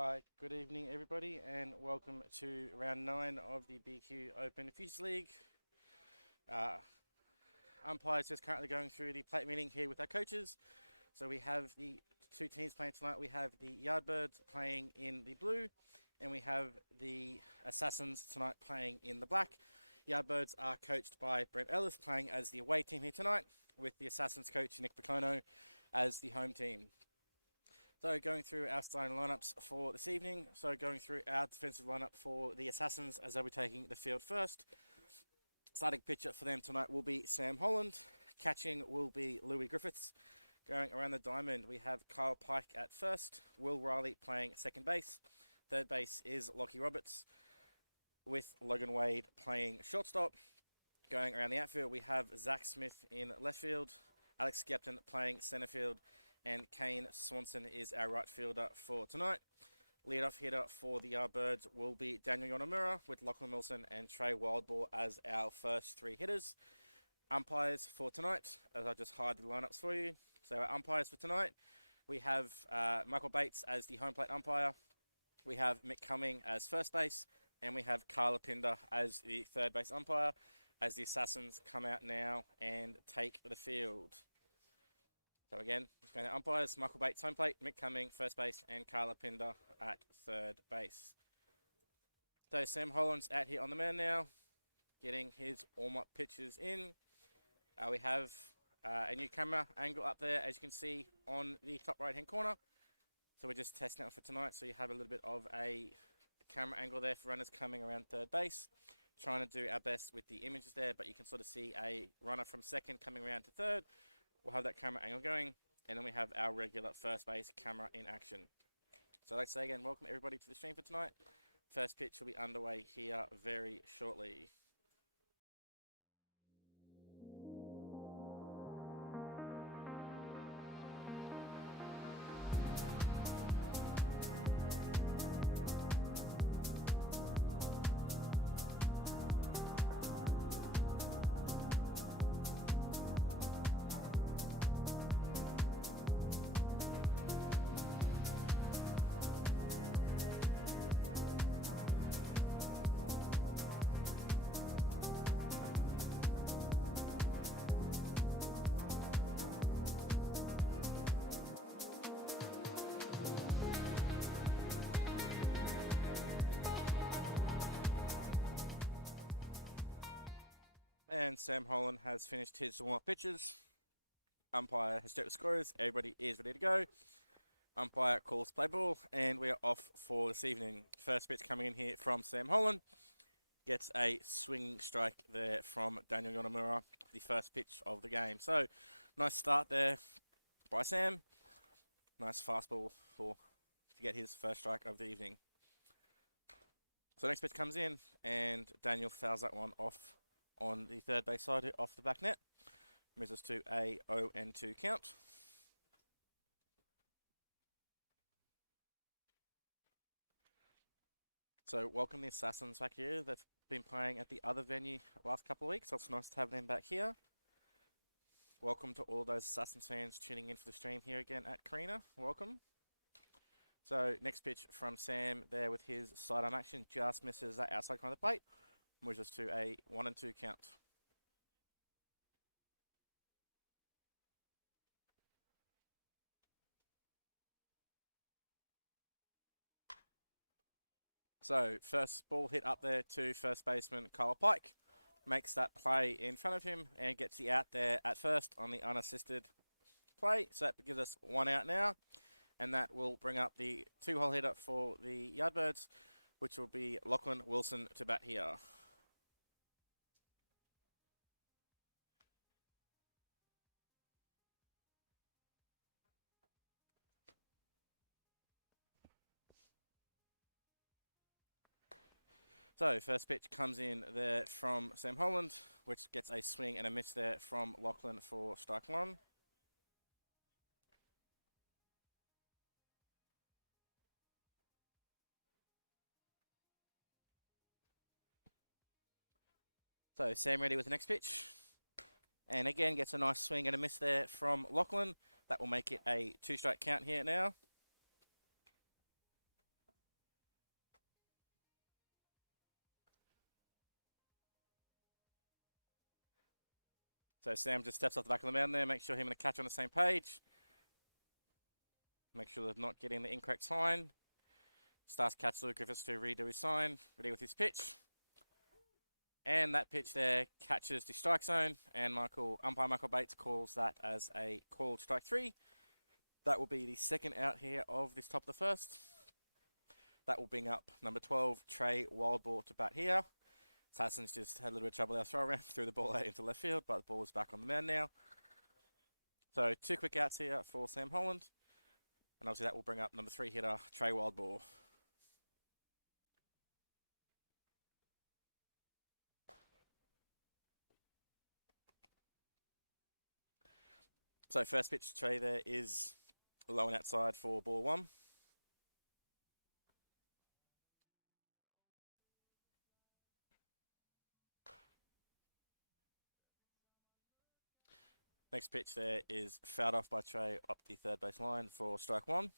Alright, good evening everybody and welcome to round 9 of the BQ Open Futures League. Uh, Umpires just currently going through the plate meeting here with our coaches. So we have the two teams playing tonight. We have the Yardbirds playing in the blue and we have the Assassins tonight playing in the black. Yardbirds are coached by Brent Ellis playing as the away team here tonight with the Assassins coach Nick Picono as the home team. So going through our starting lineups for this evening. So going through our defensive lineup for the Assassins as they'll be taking the field first. Starting pitcher for them tonight will be Sam Holland. Catching will be Louis Griffiths. Going around the diamond, we have Kyle Pike at first. Will Riley playing second base. Third base is Lockie Roberts with Logan Wade playing shortstop. Going around the outfield, we have Zach Smith in left field. Alex Skepton playing center field. And Kane Swanson is our right fielder for tonight. Leadoff hitter for the Yardbirds will be Daniel Yonemura with Lachlan Wilson and Trey Wildball as our first three hitters. Umpires for tonight, as I just hide the lineups for you. So our umpires for tonight, we have Michael Bates as the home plate umpire. We have Mick Cumming as first base. And we have Carla Pinder as the third base umpire as the Assassins come out now and take the field. So again, just going to umpires, Michael Bates home plate, Mick Cumming first base, and Carla Pinder at third base. So Sam Holland's out here on the mound now, getting his warm-up pitches in. We have a new camera angle up there, as you can see, on the top right-hand corner. So we're just testing it for tonight, so you have a little bit of a camera angle there for runners coming around third base. Trying to do our best with the images there, but you can sort of see a runner from second coming around to third. We'll have that camera angle going, and then we have our regular first base camera in action. So let's say again, welcome everybody to the stream for tonight. First pitch will be underway here very shortly. And Sam Holland has finished his warm-up pitches. Umpire has checked the scores. Everybody is ready to go. Umpire calls play ball, and we are off for this evening. First pitch coming in here from Sam Holland. Gets a swing strike there from Daniel Yonemura, the first pitch of the game. So, nice start there by Sam. Nice fastball to get his first strike of the evening. So next pitch comes in, and Daniel fouls that one off on the third base side off the back net. Moves us to a 0-2 count. So welcome the Assassins back here. They've been playing at the other venue the last couple of weeks, so it's nice to have them back here. Welcome to all those Assassins fans tuning in for the stream here again at Carina. Welcome. So next pitch from Sam there with his sidearm action, just misses that outside corner of the plate. Moves us to a 1-2 count. So first ball hit up there to first baseman Kyle Pike. Makes that play in front of him and gets the out there at first on the unassisted play. So that gives us one out now. And that will bring up the two-hole hitter for the Yardbirds, which will be Lachlan Wilson to bat here. So first pitch comes in there from Sam Holland, which gets a swing and a miss there from Lachlan for strike one. So Sam ready with the next pitch. And again, gets a nice swing and a miss there from Lachlan. That will make it a two-strike count here now. So Sam just steps off the back of the mound there, make sure him and the catcher on the same page. Make sure they're not getting the incorrect sign. Starts catch Louis Griffiths to redo his sign, ready with his pitch. And that pitch there catches the strike zone, and umpire Michael Bates calls that as a called strike 3. That will be the second out here of this top of the first. That will bring up number 12, Trey Wildball, to bat here. Sasson's just had a little bit of trouble there, throw around, threw the ball out into left field, but the ball is back on the mound now. So 2 quick outs here for Sam Holland. And obviously that will bring up number 3 hitter, Trey Wildball. So first pitch to Trey there is low and outside for ball 1. Next pitch there is fouled off by Trey up the third base line for strike 1.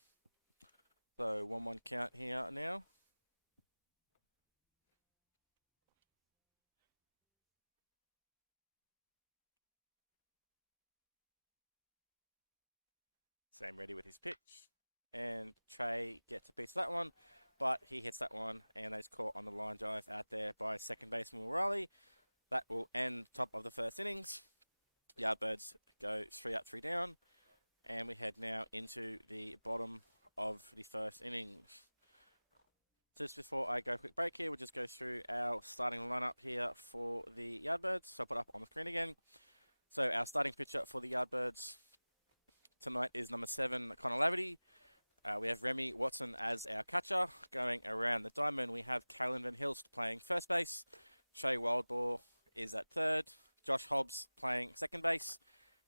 So 1-1 count here now. Sam ready with his pitch. And Trey gets a piece of that one, but he hits that one, and that's caught on the line drive out there by second baseman Will Riley. That will end top of the first innings. Yardbirds go 3 up, 3 down, and we head now into the bottom of the first innings. Just before I go quick break here, we'll just go through our starting lineup here for the Yardbirds. So I'll put up on the screen again. So our starting pitcher for the Yardbirds tonight is number 7, Connor Laverty. We have Remy Watson as our catcher. Going around the diamond, we have Kalen Van Hilst playing first base. Trey Wildball is at third. Josh Hobbs playing second base.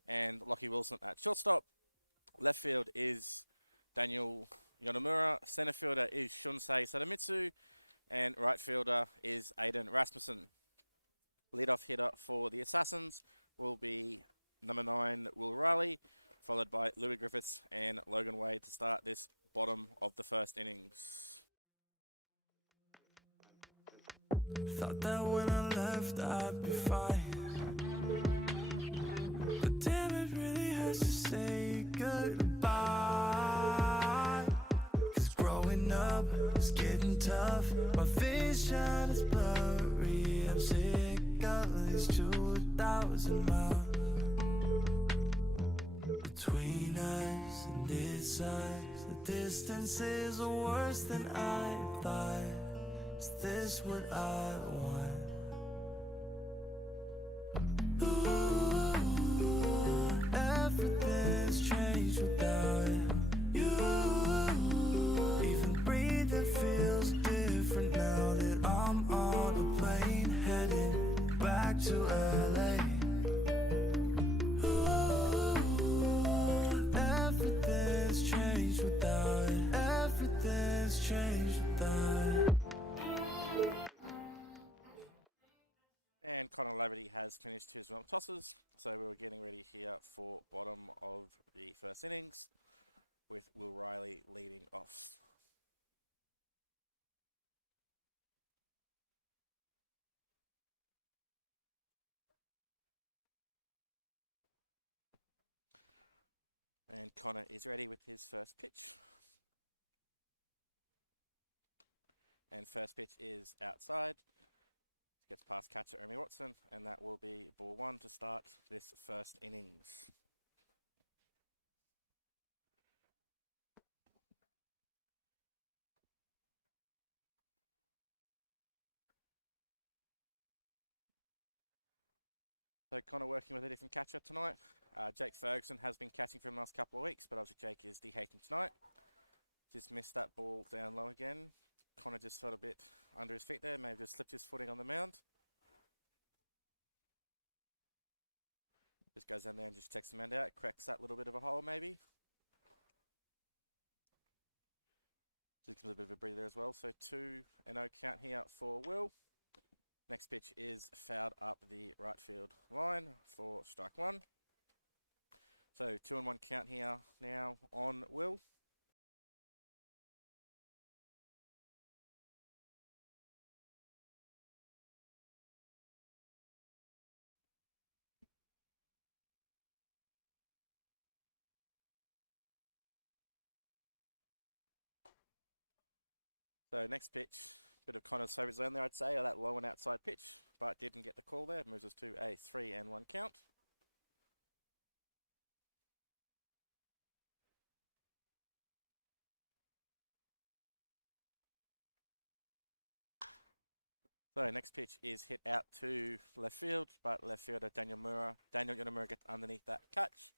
And Lockie Wilson at shortstop. Left field is Daniel Yonomura. Center fielder is Shunsei Sadamitsu. And right fielder is Aiden Rasmussen. Leadoff hitter for the Assassins will be number 9, Will Riley, followed by Louis Griffiths and Logan Wade to start this bottom of the first innings. Thought that when I left I'd be fine, but damn, it really has to say goodbye. 'Cause growing up is getting tough. My vision is blurry. I'm sick of these 2,000 miles between us and this size. The distance is worse than I thought. Is this what I want? Ooh, everything's changed without you. Even breathing feels different now that I'm on a plane heading back to LA. Ooh, everything's changed without it. Everything's changed without it. And Connor Laverty has finished his warm tosses, so we're getting ready here for bottom of the first innings with Will Riley leading off. And Connor is ready with his first pitch. And first pitch is outside. Gets past catcher Remy Watson, and that will be ball 1 to start this first innings. So Connor working with a different catcher tonight. Jake Ferguson has been catching for him the last couple of weeks, but obviously Jake is dehating tonight. Just missed that ball down low again. Connor just felt a bit under his feet there, maybe just slipped his footing on the mound. Just goes down there and just checks the mound out, cracks that little bit of a hole maybe. Just gives a bit of a breather as well. So 2-0 count here for Will. Next pitch is fouled up the right field line for strike 1. So 2-1 count here now on Will. So next pitch, bit of Connor's favourite zone there, I'd say, or that low and outside pitch, but didn't get the call there. Moves us to a 3-1 count. So next pitch is hit out to left field, but left fielder Daniel Yonamura gets underneath that catch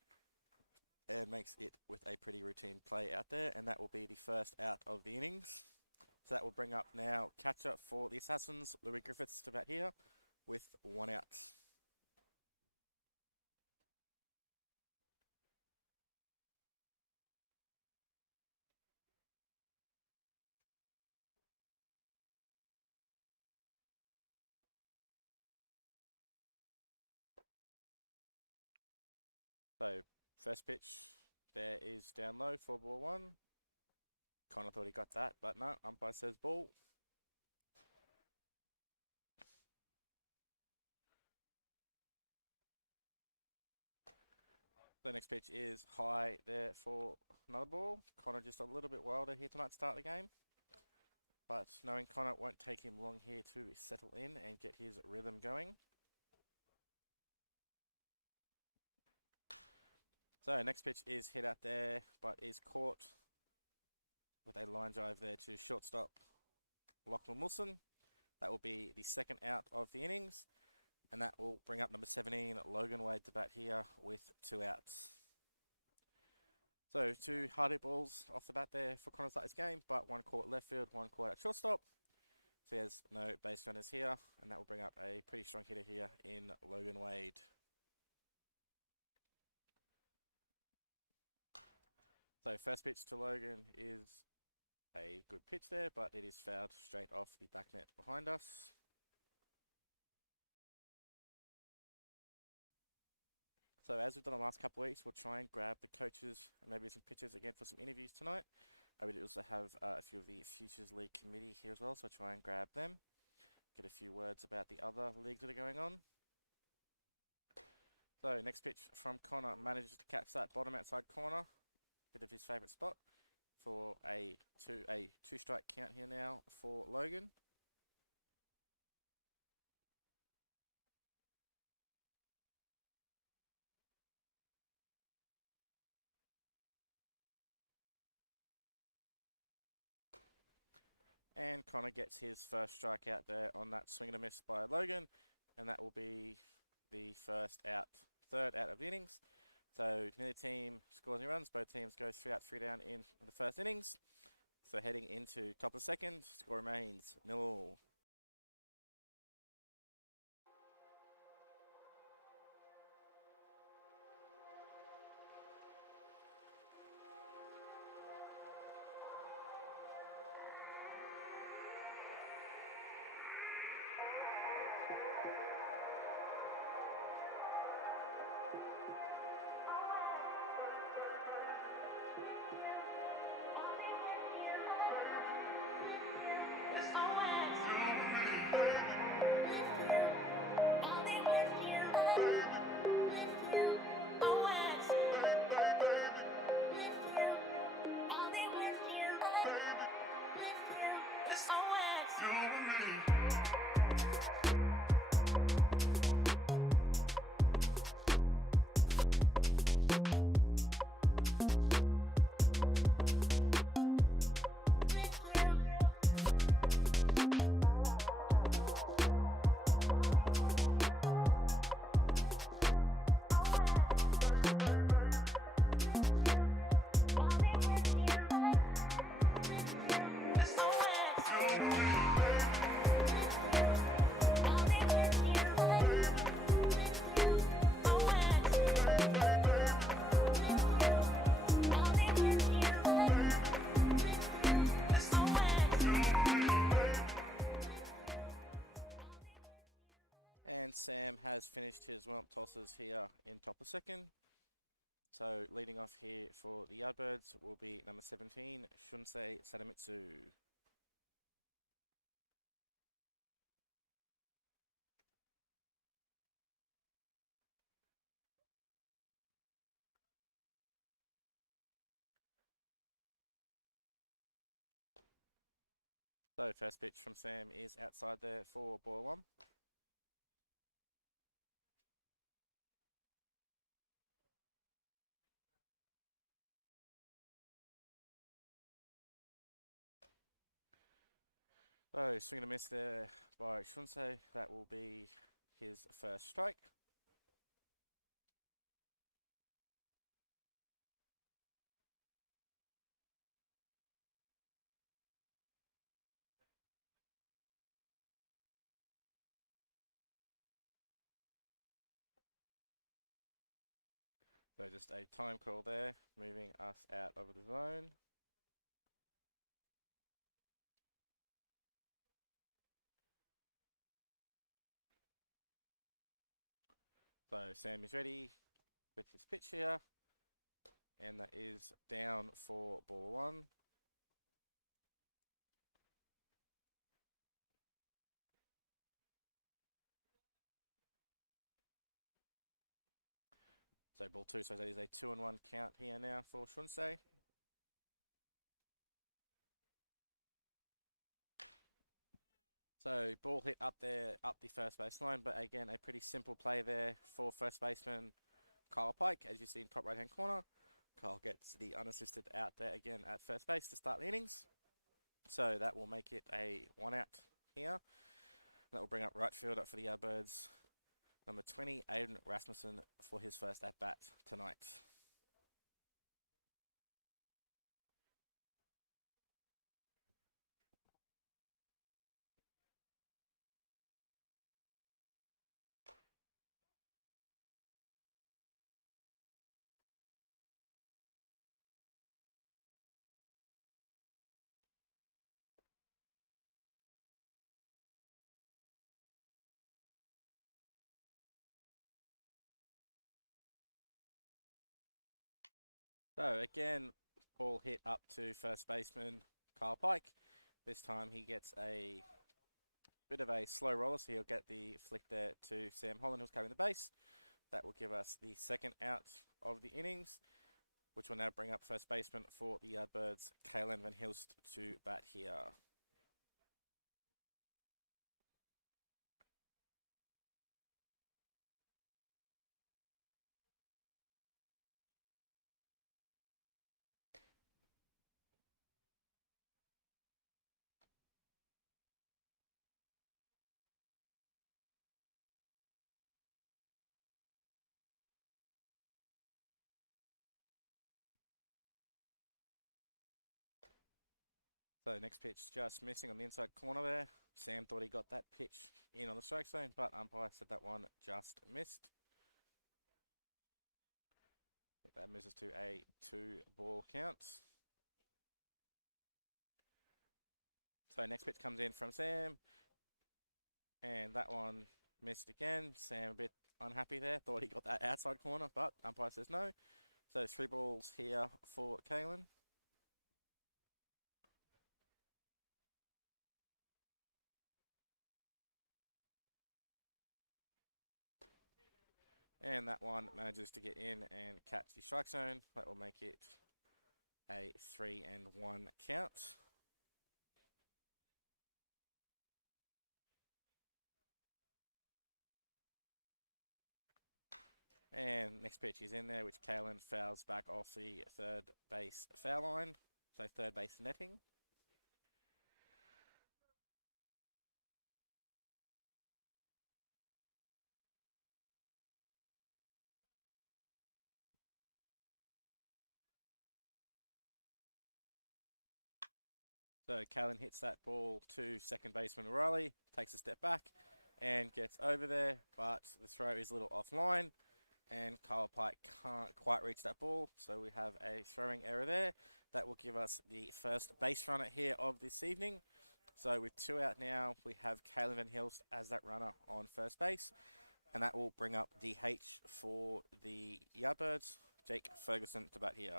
and makes it with a pretty routine play out there, and that will be the first out of the innings. So that will bring up now catcher for the Assassins, Louis Griffiths, to bat here with 1 out. So first pitch there is down low for ball 1. Connor thought he got that, but no, umpire says ball. The next pitch is high there for another ball. Connor just a little bit wilder here tonight to start the game. But knowing Connor, it won't take him long here to settle in and get his rhythm going. So next pitch is hit out there, but is caught with a line drive there to shortstop Lachlan Wilson. That will be the second out of the innings, and that will bring up number 17, Logan Wade, to bat here with 2 outs. So 2 hard hit balls off the bat there for Connor to start this game, but 1 caught left field, 1 caught at shortstop. So he has no base runners here, and that will bring up a pretty strong hitter here in Logan Wade. So first pitch to Logan is a good pitch there, but it is fouled straight off the back net behind us. So as we've done the last couple of weeks, we'll try and grab the coaches and maybe some pitchers again for some interviews tonight. I would also have a few of the Futures League committee here as well, so I'll try and grab them. Get a few words about the other leagues that are going on. So next pitch from Connor manages to catch that bottom outside corner, bit of his favourite spot, for a 2-strike count here now for Logan. And Connor gets his first strike out there on that swing and a miss by Logan, and that will be the third out of the innings. So neither team scores any runs. Both teams go 3 out, 3 down in the first innings. So heading into top of the second, score remains 0-0. And Sam has finished his warm-up tosses here in top of second. So leading off here for the Yardbirds will be number 17, Shunsei Sadamitsu. So first pitch from Sam is outside there for ball one. So swing and a miss there by Shunsei. That will be his first strike. So just a time call there, moving us out of the zone. So Sam is ready with his pitch here, and that is down for ball one. So ball two, so that is a 2-1 count here now for Shunsei. So ball hit up there, up the first base line, but again, a pretty simple play there for first baseman Kyle Pike, as you see in top right-hand corner. Kyle gets the unassisted out there again at first base to start the innings. So that will make it a 1-out here. That will bring up right fielder for the Yardbirds, number 20, Aiden Rasmussen, for his first at-bat tonight. So again, ball hit up to first baseman Kyle Pike. This time he gets a bit of a slow roller, so he'll get the flick there to Sam Holland, who's carrying the base. That will give us the second out of the innings, which will now bring up first baseman for the Yardbirds, Kalen Van Hilst, to bat here. So next pitch just missing on the inside corner there. Sam thought he got that pitch in on the strike zone, but umpire said that one just missed. That moves us to a 2-ball count. So next pitch comes in from Sam, and that one missed again. Sam a bit unhappy there, thought he got that outside corner, but umpire says no. So 3 balls here for Kalen. And that one manages to get in and catch the strike zone. That will make it a 3-1 count. And next pitch is in there, which Kalen fouls back off the third base foul line. So third base netting. So Kalen hits that ball to second baseman Riley, takes a step back and gets over there, but the throw is a little offline and Kyle Pike can't quite reach that ball. So we have a throwing error there. That will give us the first base runner here of this evening. So with 2 out now, we have Kalen Van Hilst as that runner on first base. And that will bring up DH for the Yardbirds, Jake Ferguson, to bat here.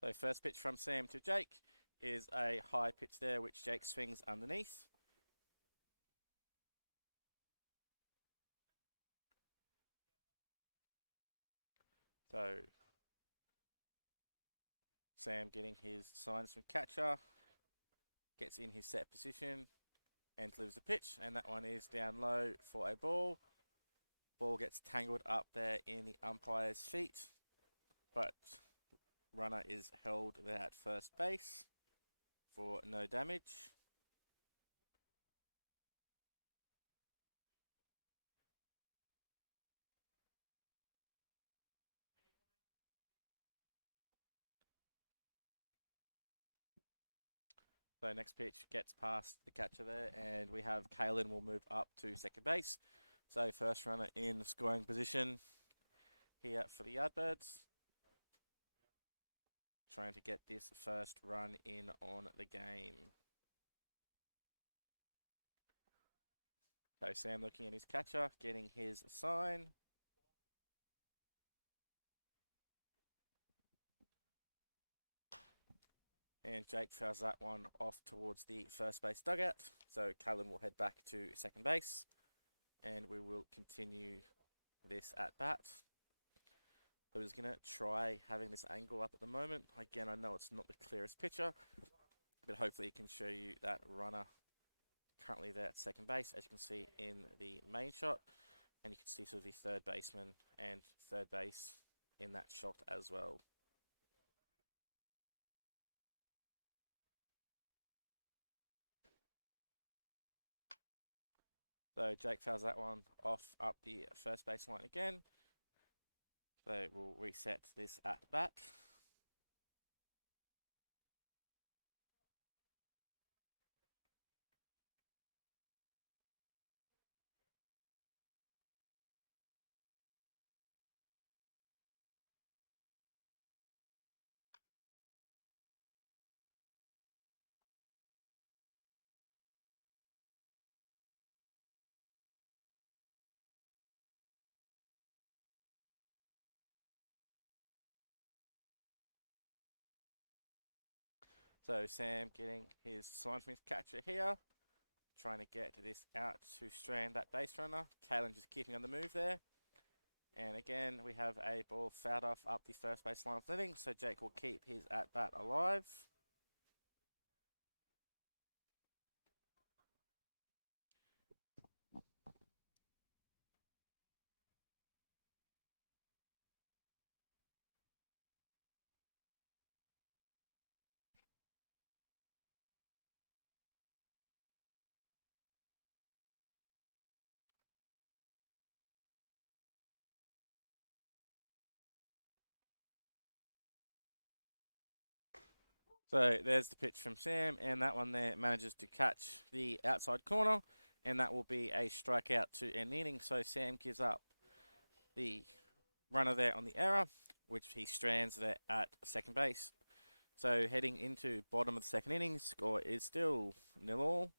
So first pitch from Sam to Jake is a high pitch there, which Jake swings underneath. So Sam getting his signs from catcher, gets in his set position and delivers the pitch, and that one is down low for a ball. Ball gets tangled up there in the umpire's feet, but runner is held there at first base for no damage. So next pitch gets past the catcher there, and we have Kalen will move up to second base. So first runner in scoring position here for the Yardbirds. Trying to get this first run in on the game. So Sam looking at his catcher, getting his sign. And Jake fouls that one off towards the first base dugout. So Kalen will head back to second base. And we will continue this at bat. So he's going to try having this angle up at the moment. Again, I know it's not the clearest picture, but hopefully it can show you that runner currently there at second base, as you can see in the main shot. And you can see sort of the third baseman and third base in that shot as well. So Jake fouls that one off up the first baseline again. So we'll reset this at bat. So Sam getting his sign from his catcher here, trying to get this out to strand that base runner. Kalen just keeping on the move there. And again, we have a ball fouled off up the first base line of living, so Jake will keep his at-bat alive. So there's the pitch from Sam, and that one there manages to catch the outside corner, and that will be a strikeout to end the inning. So Sam gives up the runner there on the error, which he strands there at second base. So heading into bottom of the second inning, score is still 0-0.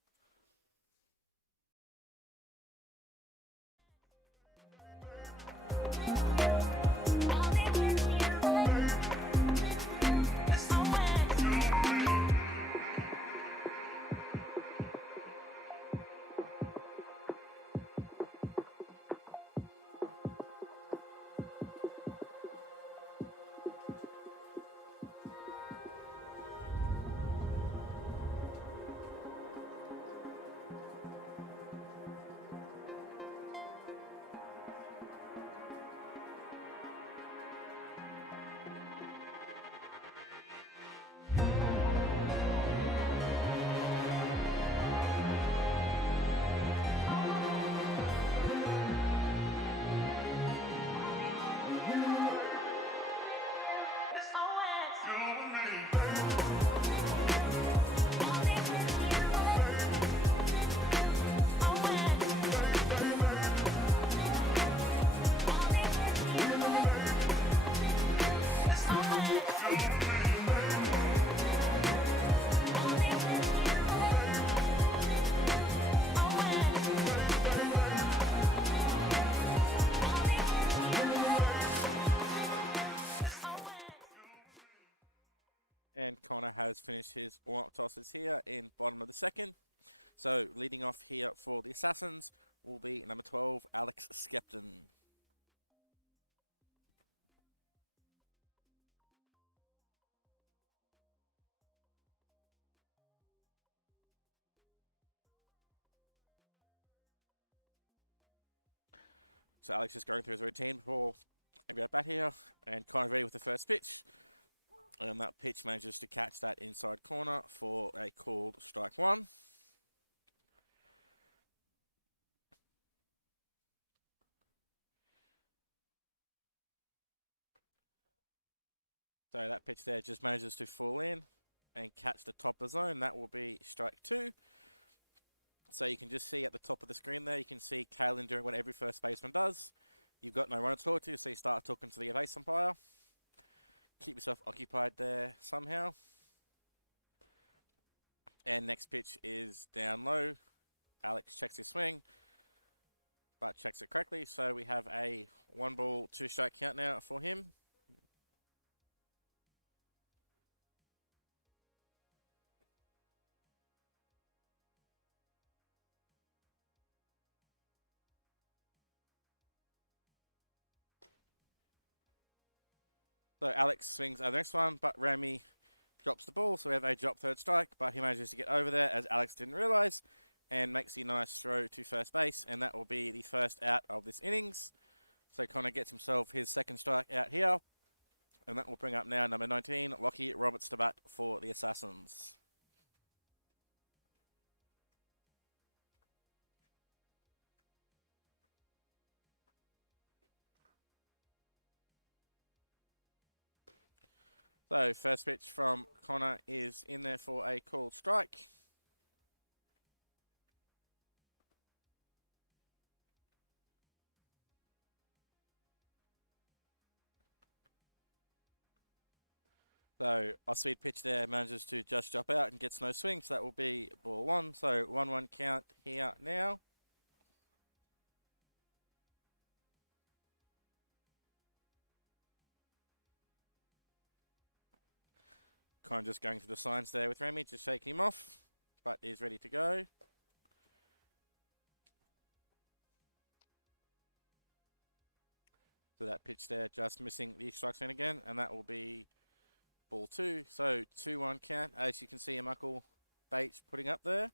And Connor has finished his warm-up tosses here in bottom of the second. So leading off here for the Assassins will be number 12, Alex Skepton. So Alex is going through his routine before maybe at bat here, and kind of ready with the first pitch. And that pitch manages to catch that inside corner for a called strike one. So that pitch there just manages to fall in and catch the top of the zone. That will be strike two. So you can just see at the top of the screen there, you can see Kalen doing what every first baseman does. You've got no one to talk to, so you start talking to the base umpire. Keep yourself occupied there somehow. And next pitch is down low. Alex checks his swing, but checks it correctly. So we have a 1-ball, 2-strike count now for him. So Alex swings at the next one, but Remy drops the ball. So we have a drop third strike, but he manages to get over there as Alex didn't realize and makes the nice throw to first base. And that will be the first out of this innings. So Connor gets himself his second strike out here. And that will bring up now number 19, Lockie Roberts to bat for the Assassins. So first pitch from Connor is in there for a called strike. So off-speed pitch there manages to just drop out and gets no swing, so that will be ball one. So 1-1 count here now. Kind of just going through the signs there with Remy, just shaking him off, but is ready to go. So that pitch there just missing the strike zone again, and that will be ball two. So 2-1 count, as you can see Michael Bates putting up there.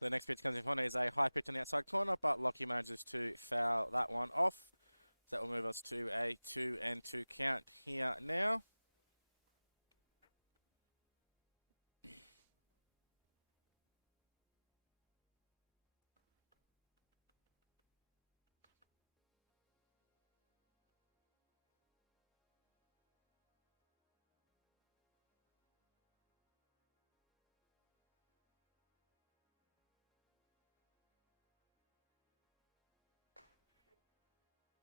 The next pitch comes in front is a high pitch on the outside corner, but Lockie manages to foul that one off. So that will move us to a 2-2 count here now.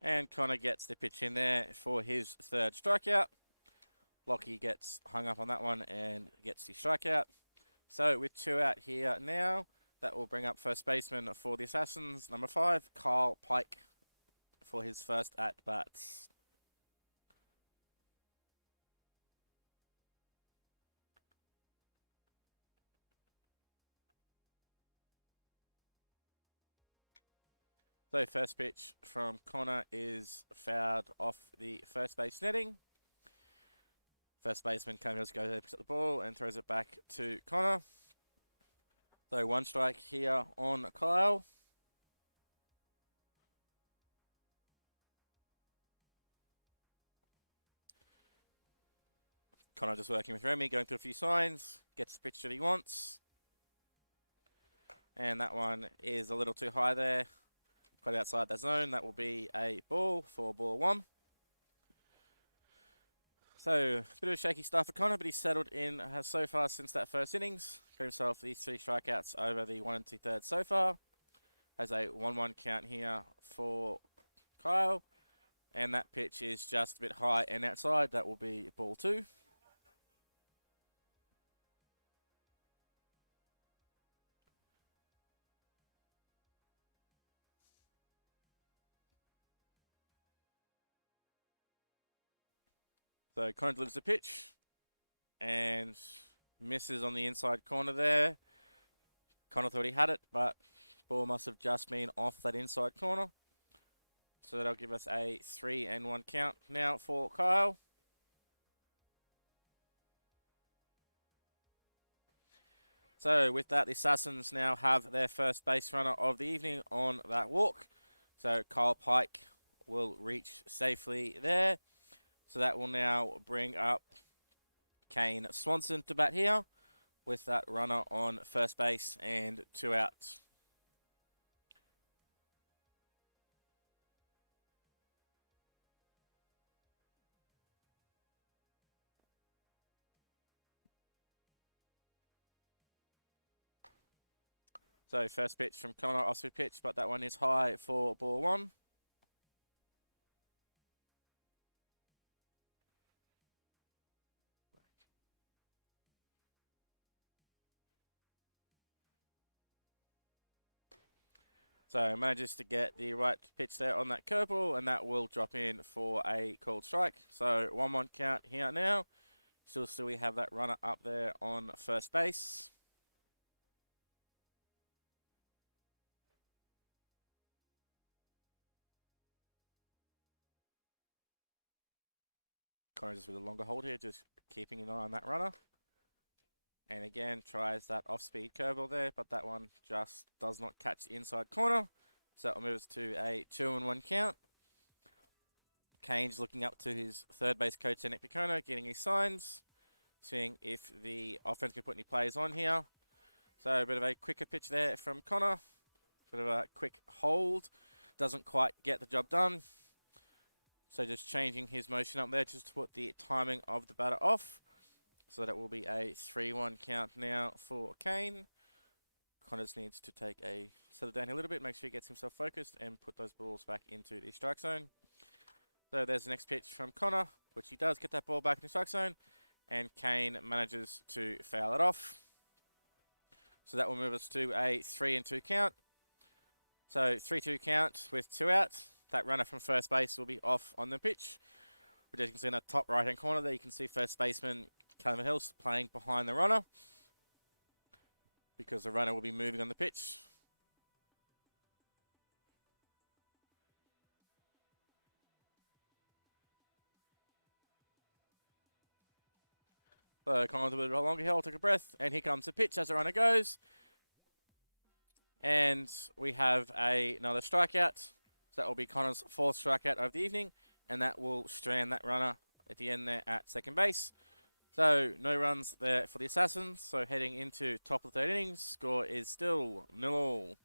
And Connor gets the pitch in there for his third strikeout. Lockie gets hung up on that one and gets the strikeout. So with 2 out here now, that will bring up first baseman for the Assassins, number 5, Kyle Pike, for his first at-bats. So first pitch from Connor is fouled off the first base netting. First baseman goes there, picks up the ball and throws it back to Connor. So 1 strike here on Kyle. Connor just working with Remy, going through a few signs, gets the pitch that he wants. And that one is a little too high there. Quite outside that zone. That will be a ball for ball 1. So, a bit of a shaky start for Connor, but he's settled in so far since that first innings. Got himself these 3 strikeouts over the 1 2/3 so far. Has a 1-1 count here for Kyle. And that pitch is just a bit high and outside. That will be ball 2. So Connor delivers the pitch and misses on the inside corner there. Connor thought he had it, but ball must have just been off that inside corner. So that'll give us a 3-1 count now for Kyle. So with that, the Assassins now have their first base runner of the evening on that walk. So Kyle Pike will reach safely there. So that will now bring up Kane Swanson to bat here with that runner on first base and 2 outs. So first pitch from Connor, off-speed pitch, but that one is high for ball 1. So manages to get the right pitch there on that curveball, and that will drop in for a called strike. So 1-1 count here now. Still we have that runner up there on first base. Connor just with a longer hold here, just keeping an eye on that runner. And again, tries that off-speed curveball there, but that one just does not catch the inside corner. So that will move us to a 2-1 count. Kane's looking up to his third base coach, Nick Picona, getting his signs, seeing if the offense can put any plays on here. So a bit of a quicker pitch there from Connor. Bit of a quick hold. Doesn't quite get the job done. So just changing his motion up there just to put the timing of the batter off. So that will be a 3-1 count now for Kane. Connor just needs to settle down a little bit, make sure he gets himself focused and put those balls back into the strike zone. So there's the next pitch from Connor, which he does get that ball back in the strike zone, and Kane manages to foul it off. So that will move us to a 3-2 count. So 3-2 count with 2 outs. That runner from first base will be off on the pitch. Which you can see in the top right-hand corner there, you can see first baseman Calvin Hills playing behind the runner, because the runner will be moving on the pitch. So Connor's a bit longer here, I'll take a breath, and here comes the pitch as the runner goes. And we have another strikeout. So that will be Connor's 4th strikeout of the evening, and that will strand that runner at the end there at second base. So no runs there for the Assassins. So heading into top of the 3rd innings, score is still 0-0.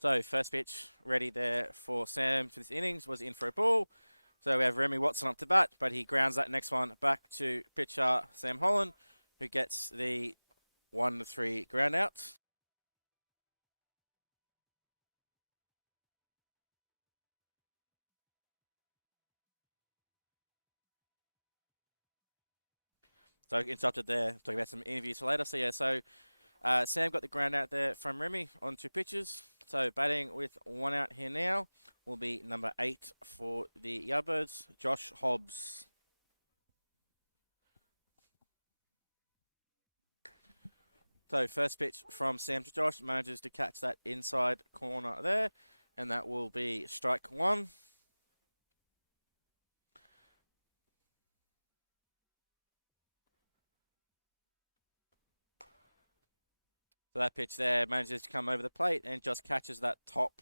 So first pitch ready there for Sam for this innings, was in for a ball. So we have Remy Watson up to bat, but he grounds that next one back to pitcher Sam Holland, who gets the 1-3 ground out. So interrupted there, talking about some interviews for later. So yeah, Sam got the ground out there from Remy on 2 pitches. So batting with 1 out here now will be number 8 for the Yardbirds, Josh Hobbs. So first pitch from Sam to Josh, manages to catch that inside corner there, and that will be strike 1. So that pitch there manages to come over the plate and just catches that top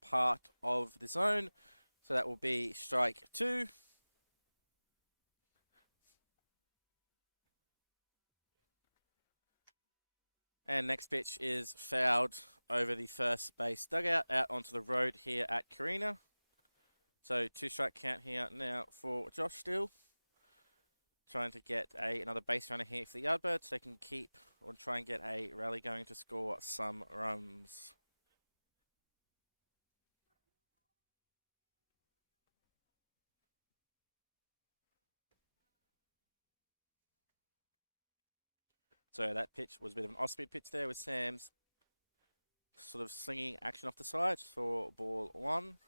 part of the zone. So that will be strike 2. And next pitch is fouled over the first base dugout out onto the road here at Carina. So 2-strike count here now for Josh still. Trying to get another base runner here for the Yardbirds so they can keep or try and get a rally going to score some runs. So that pitch was a bit of an off-speed pitch there with Sam's sort of slinging action off the side for ball 1.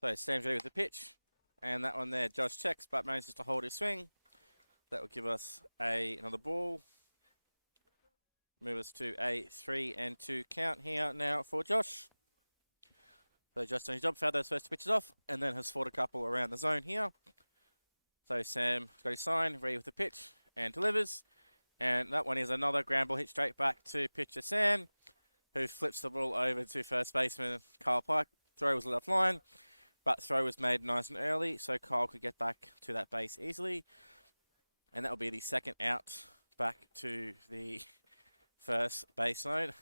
So Sam's ready with the pitch, and that one there, Josh checks but manages to hold his swing. That will give us another ball. Move us to a 3-2 count here now for Josh. So Josh done his job, fouled those first 2 pitches off, and then has fought a couple around the zone here. So Sam got his sign, ready with the pitch, and delivers. And that one is another ground ball hit straight back to pitcher Sam, who flips the ball over to first baseman Kyle Pike. Throw was left line, but throw was made nice and early, so Kyle could get back to that base easily. And that will be the second out back to the first base zone.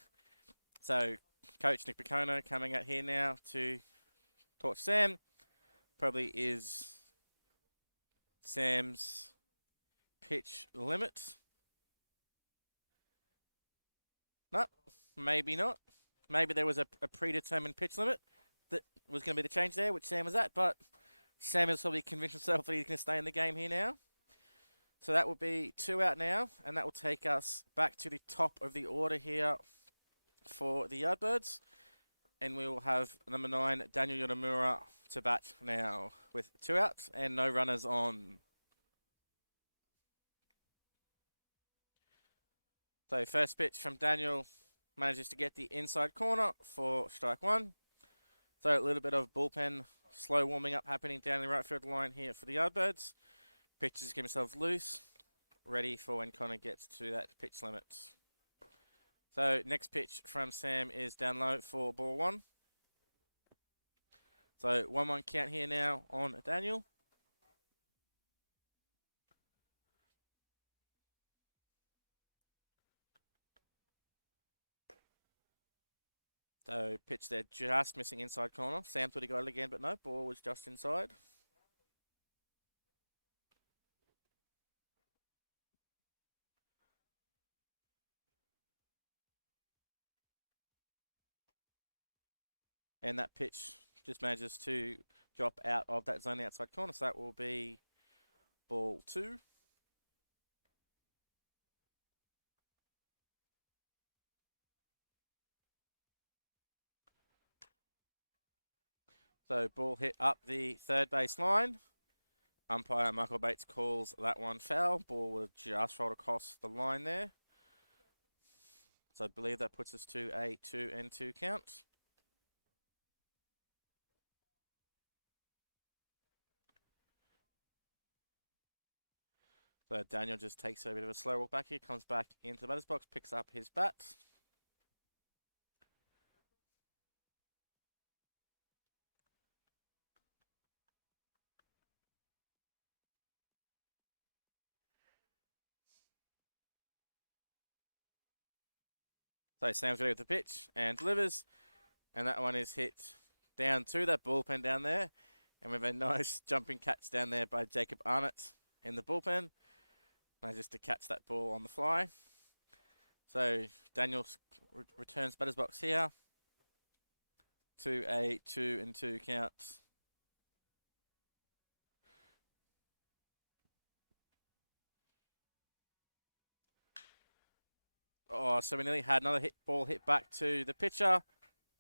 So Coach Nick Piccone coming out here now to talk to Sam. Probably is Sam's pitch limit. No, maybe not. Maybe there was a predetermined pitch limit that was going to be the change there, which Sam was at, but Sam has probably convinced himself that he's going to stay in the game here now. So that will be 2 out now, and that will take us back to the top of the order here for the Yardbirds. And we will have number 9, Daniel Yonemura, to bat now with 2 outs and no runners on. So first pitch from Daniel manages to get the inside corner for strike 1. So a little bit of bullpen slow warming up happening down the right field line here for the Yardbirds. Pitches get himself loose, ready for when Connor gets to that pitch limit. So next pitch from Sam is down low for ball 1. So 1-1 count here now on Daniel. So pitch there, just missing inside corner. Sam thought he got it again, but no, ball was just inside. And that pitch just manages to drop out of that zone outside corner. So that will be ball 2. So ball hit up the third base line. Umpire Michael Bates calls that one foul. Ball will just roll across the line there. So I believe that puts us to a 2-2 count. So Daniel just takes a bit of a slow walk back here, comes back into the batter's box, picks up his bat. So Sam's ready with the pitch and delivers. And that one is hit down to that bullpen down there. And we have a nice jumping catch down there by Jacob Arnott in the bullpen. Manages to catch that ball on the fly. So Daniel returns batter's box here to a 2-2 count. Oh, so we nearly had another ball hit back to the pitcher,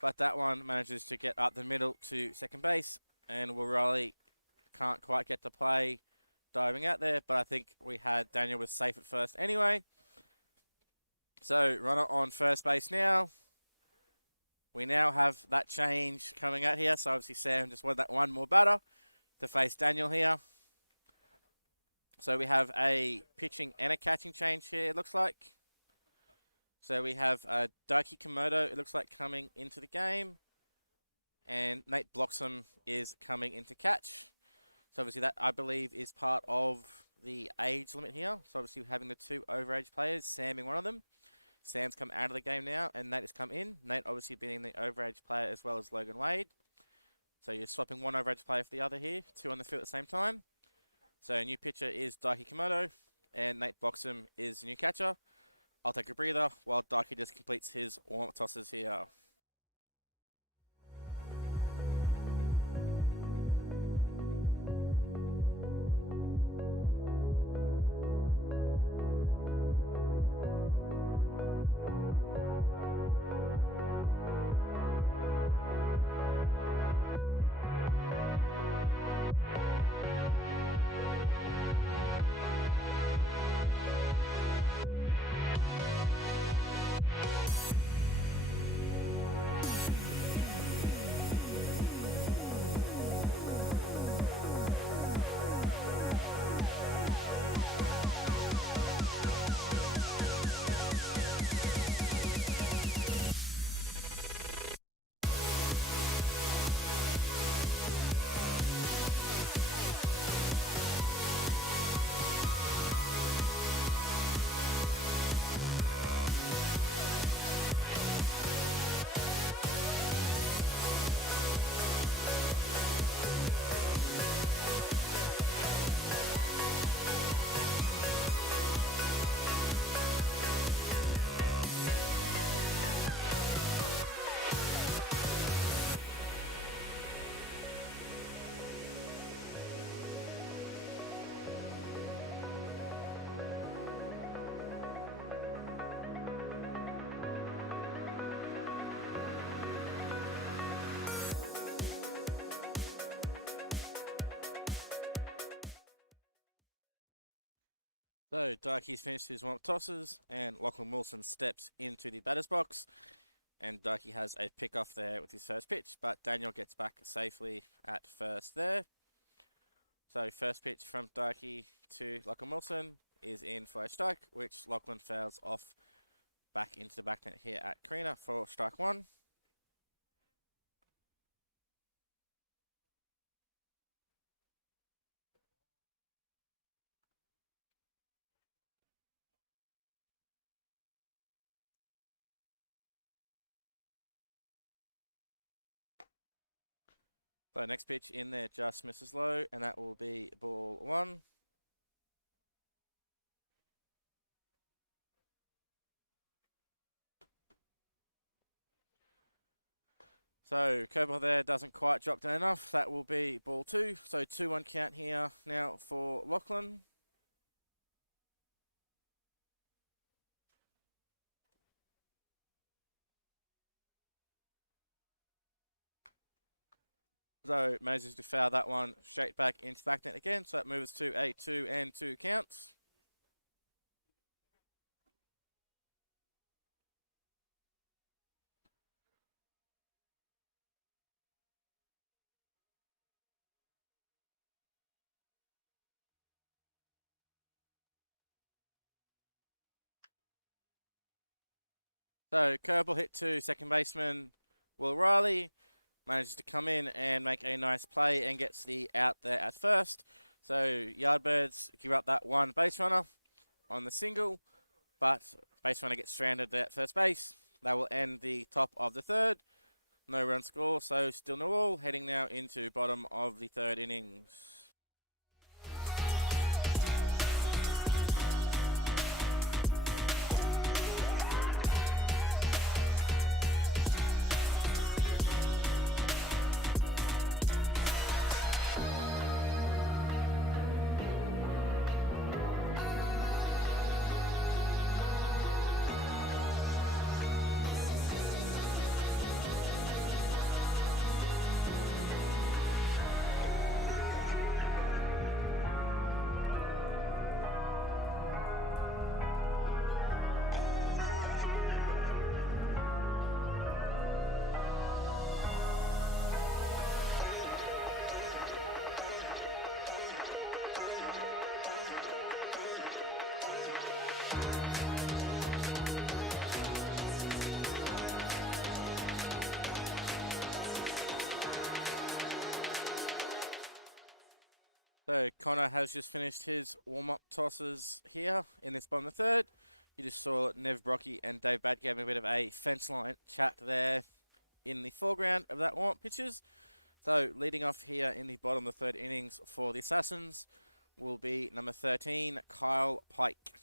but that one manages to get up the middle to second base, and O'Reilly can't quite get the play diving out there, but I think we had Daniel was safe at first anyway. So runner on first base now. We now have that change coming out here, so obviously Sam just wanted that one more batter to face Daniel here. So we have a pitching and a catching change here, it looks like. So we have Daiki Komodo, it looks like, coming into the game. And Nate Bloxham is coming into catch. So obviously that, I believe, is part of the age limit here. So obviously having the 2 overage players, Sam being one of them. Sam's come out of the game now, and Nate has come in. Nate obviously being the overage player as well as Logan Wade. So you're swapping one overage player for the other here, 2 on the field at the same time. So new pitcher is Daiki Komodo, and Nate Bloxham is the new catcher. I'll take a breather while Daiki just completes his warm-up tosses here. So Daiki's finished his warm-up tosses, and Lachlan Wilson steps into the batter's box. And Daiki has a pick off there with his first pitch, but Daniel gets back safely at first there. So first pitch from Daiki to Lachlan Wilson is in for a strike, which Lachlan fouls off back into the back net here at Carina for strike 1. So next pitch in there just misses low, and that will be ball 1. So curveball there doesn't quite drop down enough. That will be ball 2. So 2-1 count here now for Lachlan. So manages to foul that one straight back into back net again. So that moves to a 2-2 counts. So curveball hit to second baseman Will Riley. Manages to come in and make a nice play and gets the out there at first. So Yardbirds give up that one base runner on the single, but base runner gets stranded at first base. That will end the top of the third. No run score, so still no all. Heading now into bottom of the third innings. So Connor has just finished his warm-up tosses here in this bottom of the third. You just saw Nev Brocky and Dave Badke having a bit of a fence line chat there in the foreground of that warm-up pitches. So leading off here in the bottom of the third innings for the Assassins will be number 13, Kyle Pike.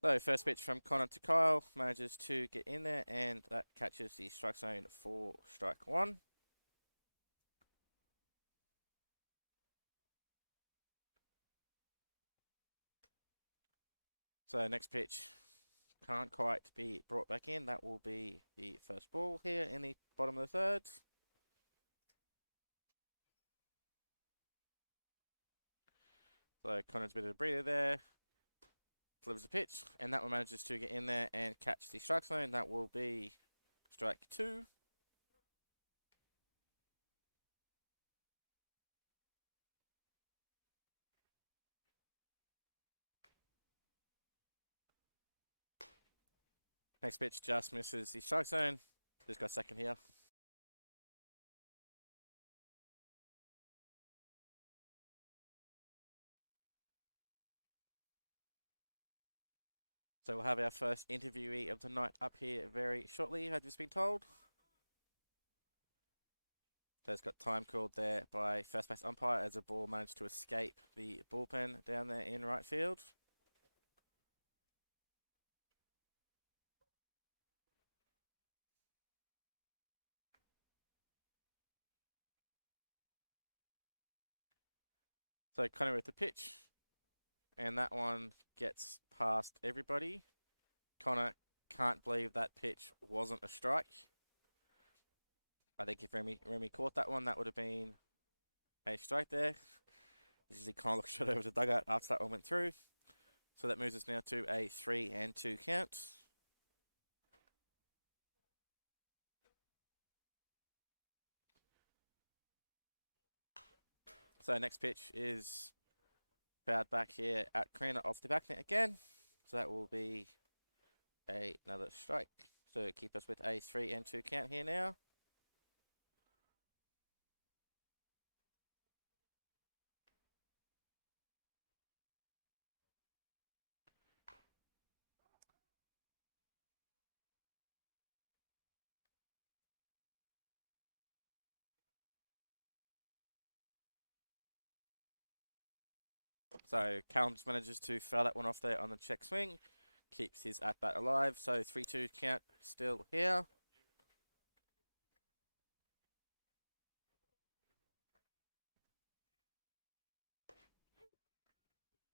So first pitch from Connor to Kyle, manages to get in there, and that catches the strike zone for strike one. So next pitch can't quite be brought back in. That will be the first ball here in the bottom of the third. So Connor's a bit of a breather there. Delivers the pitch, and that one manages to get in there and catch the strike zone. That will be strike two. Next pitch just misses the strike zone. Just got second here. So we'll have our first interviewee of the night up here very shortly, I've just been told. So it's got time called there by first base umpire as the ball managed to escape the bullpen down there in right field. So Connor with the pitch, and that one gets past everybody. Connor can't believe that pitch wasn't a strike. I think if Remy caught that one, that would have been a strike there. He kind of looked straight over the dugout after that one went through. So that moves us now to a 3-2 count. So next pitch is fouled back here at Carina off the back net again. So that will be another strike. So keep us with a 3-2 count here now. So Callum just manages to foul that one off there on the check swing. Keeps his at-bat alive. So 3-2 count still here.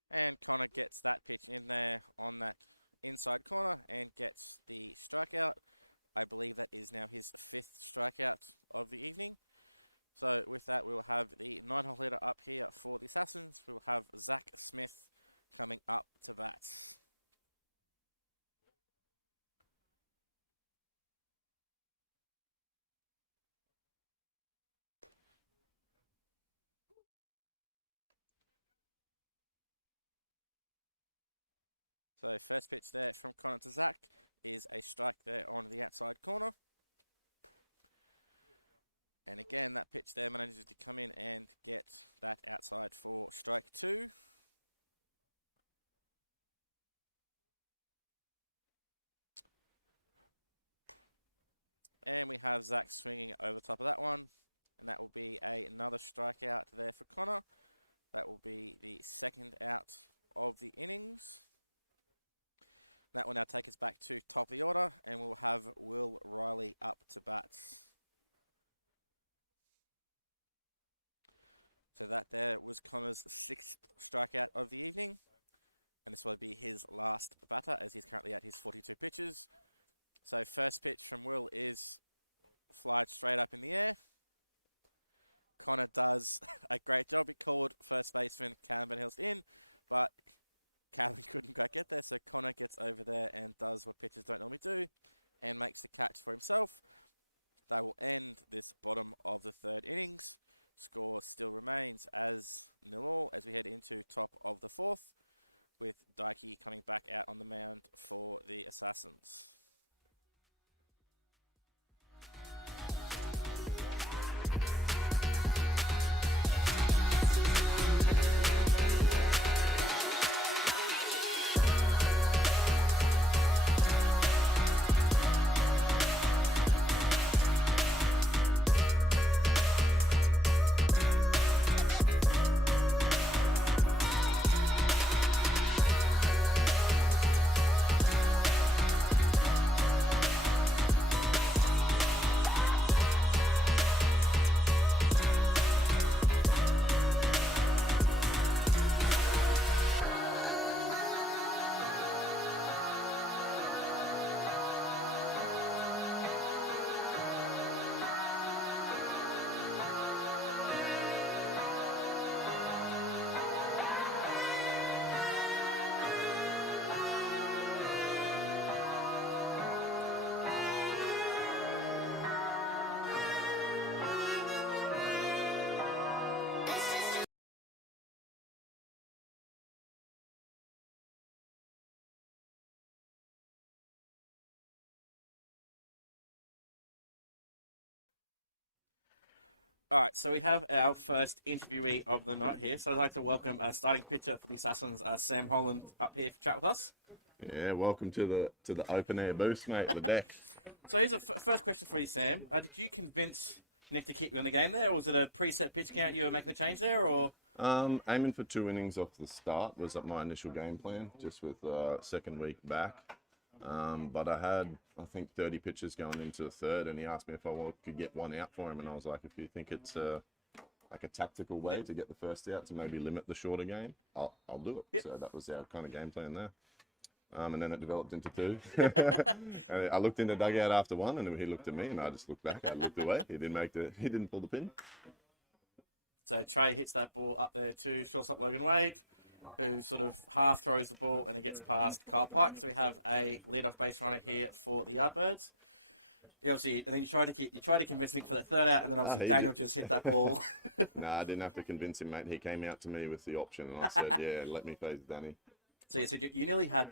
And Connor gets that pitch in there on that inside corner and gets the strikeout. I believe that is now his 5th strikeout of the evening. So with that, we will have the 9-hole hitter up here for the Assassins. We will have Zach Smith coming up to bat. So first pitch there from Connor to Zach is a strike there on the outside corner. And again, that pitch there manages to come in and get that outside for strike two. And we have Zach swinging over top of that one. And that will be another strikeout there for Connor. That will be the 2nd out of the innings. That will now take us back to top of the order, and we'll have Will Riley up to bat. So that there was Connor's 6th strikeout of the evening. And this will be his last batter as he's currently at his 42 pitches. So first pitch from Will is flied straight up in the air. Connor does a great job. He called first baseman Cam Van Hilst in, but Callie couldn't quite get there. So Connor gets over there and does what pitchers don't normally do and makes the catch for himself. They will end this bottom of the third innings. Score still remains as 0-0 as we head into top of the 4th. with Daiki coming back out on the mound for the Assassins. All right, so we have our first interviewee of the night here. So I'd like to welcome starting pitcher for the Assassins, Sam Holland, up here for chat with us. Yeah, welcome to the open air booth, mate. The deck. So here's a first question for you, Sam. Did you convince Nick to keep you in the game there, or was it a preset pitch count you were making the change there, or? Aiming for 2 innings off the start was my initial game plan, just with second week back. But I had, I think, 30 pitches going into the third, and he asked me if I could get one out for him, and I was like, if you think it's like a tactical way to get the first out to maybe limit the shorter game, I'll do it. Yep. So that was our kind of game plan there. And then it developed into 2. And I looked in the dugout after 1, and he looked at me, and I just looked back. I looked away. He didn't pull the pin. So Trey hits that ball up there to shortstop Logan Wade, who sort of half throws the ball and it gets past Kyle Pike. So we have a leadoff base runner here for the Yardbirds. Obviously, and then you try to convince Nick for that third out, and then obviously Daniel just hit that ball. No, I didn't have to convince him, mate. He came out to me with the option, and I said, "Yeah, let me face Danny." So yeah, so you nearly had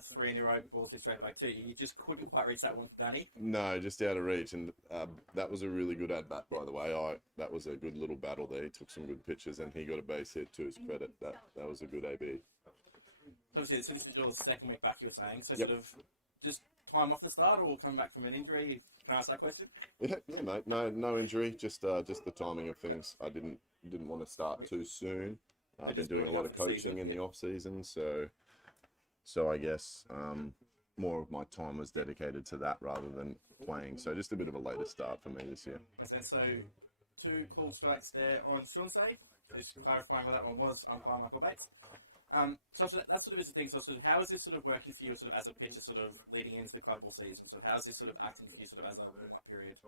3 in a row balls hit straight back too. You just couldn't quite reach that one from Danny. No, just out of reach, and that was a really good at bat, by the way. That was a good little battle there. He took some good pitches, and he got a base hit to his credit. That was a good AB. So obviously, this is your second week back, you were saying. So sort of just time off the start, or coming back from an injury? Can I ask that question? Yeah, mate. No injury. Just the timing of things. I didn't want to start too soon. They're just building up for the season in the off season, so I guess more of my time was dedicated to that rather than playing. So just a bit of a later start for me this year. Makes sense. So 2 called strikes there on Shunsei. Just clarifying what that one was, umpire Michael Bates. So that sort of is the thing. So sort of how is this sort of working for you, sort of as a pitcher, sort of leading into the club ball season? Sort of how is this sort of acting for you, sort of as a warm up period?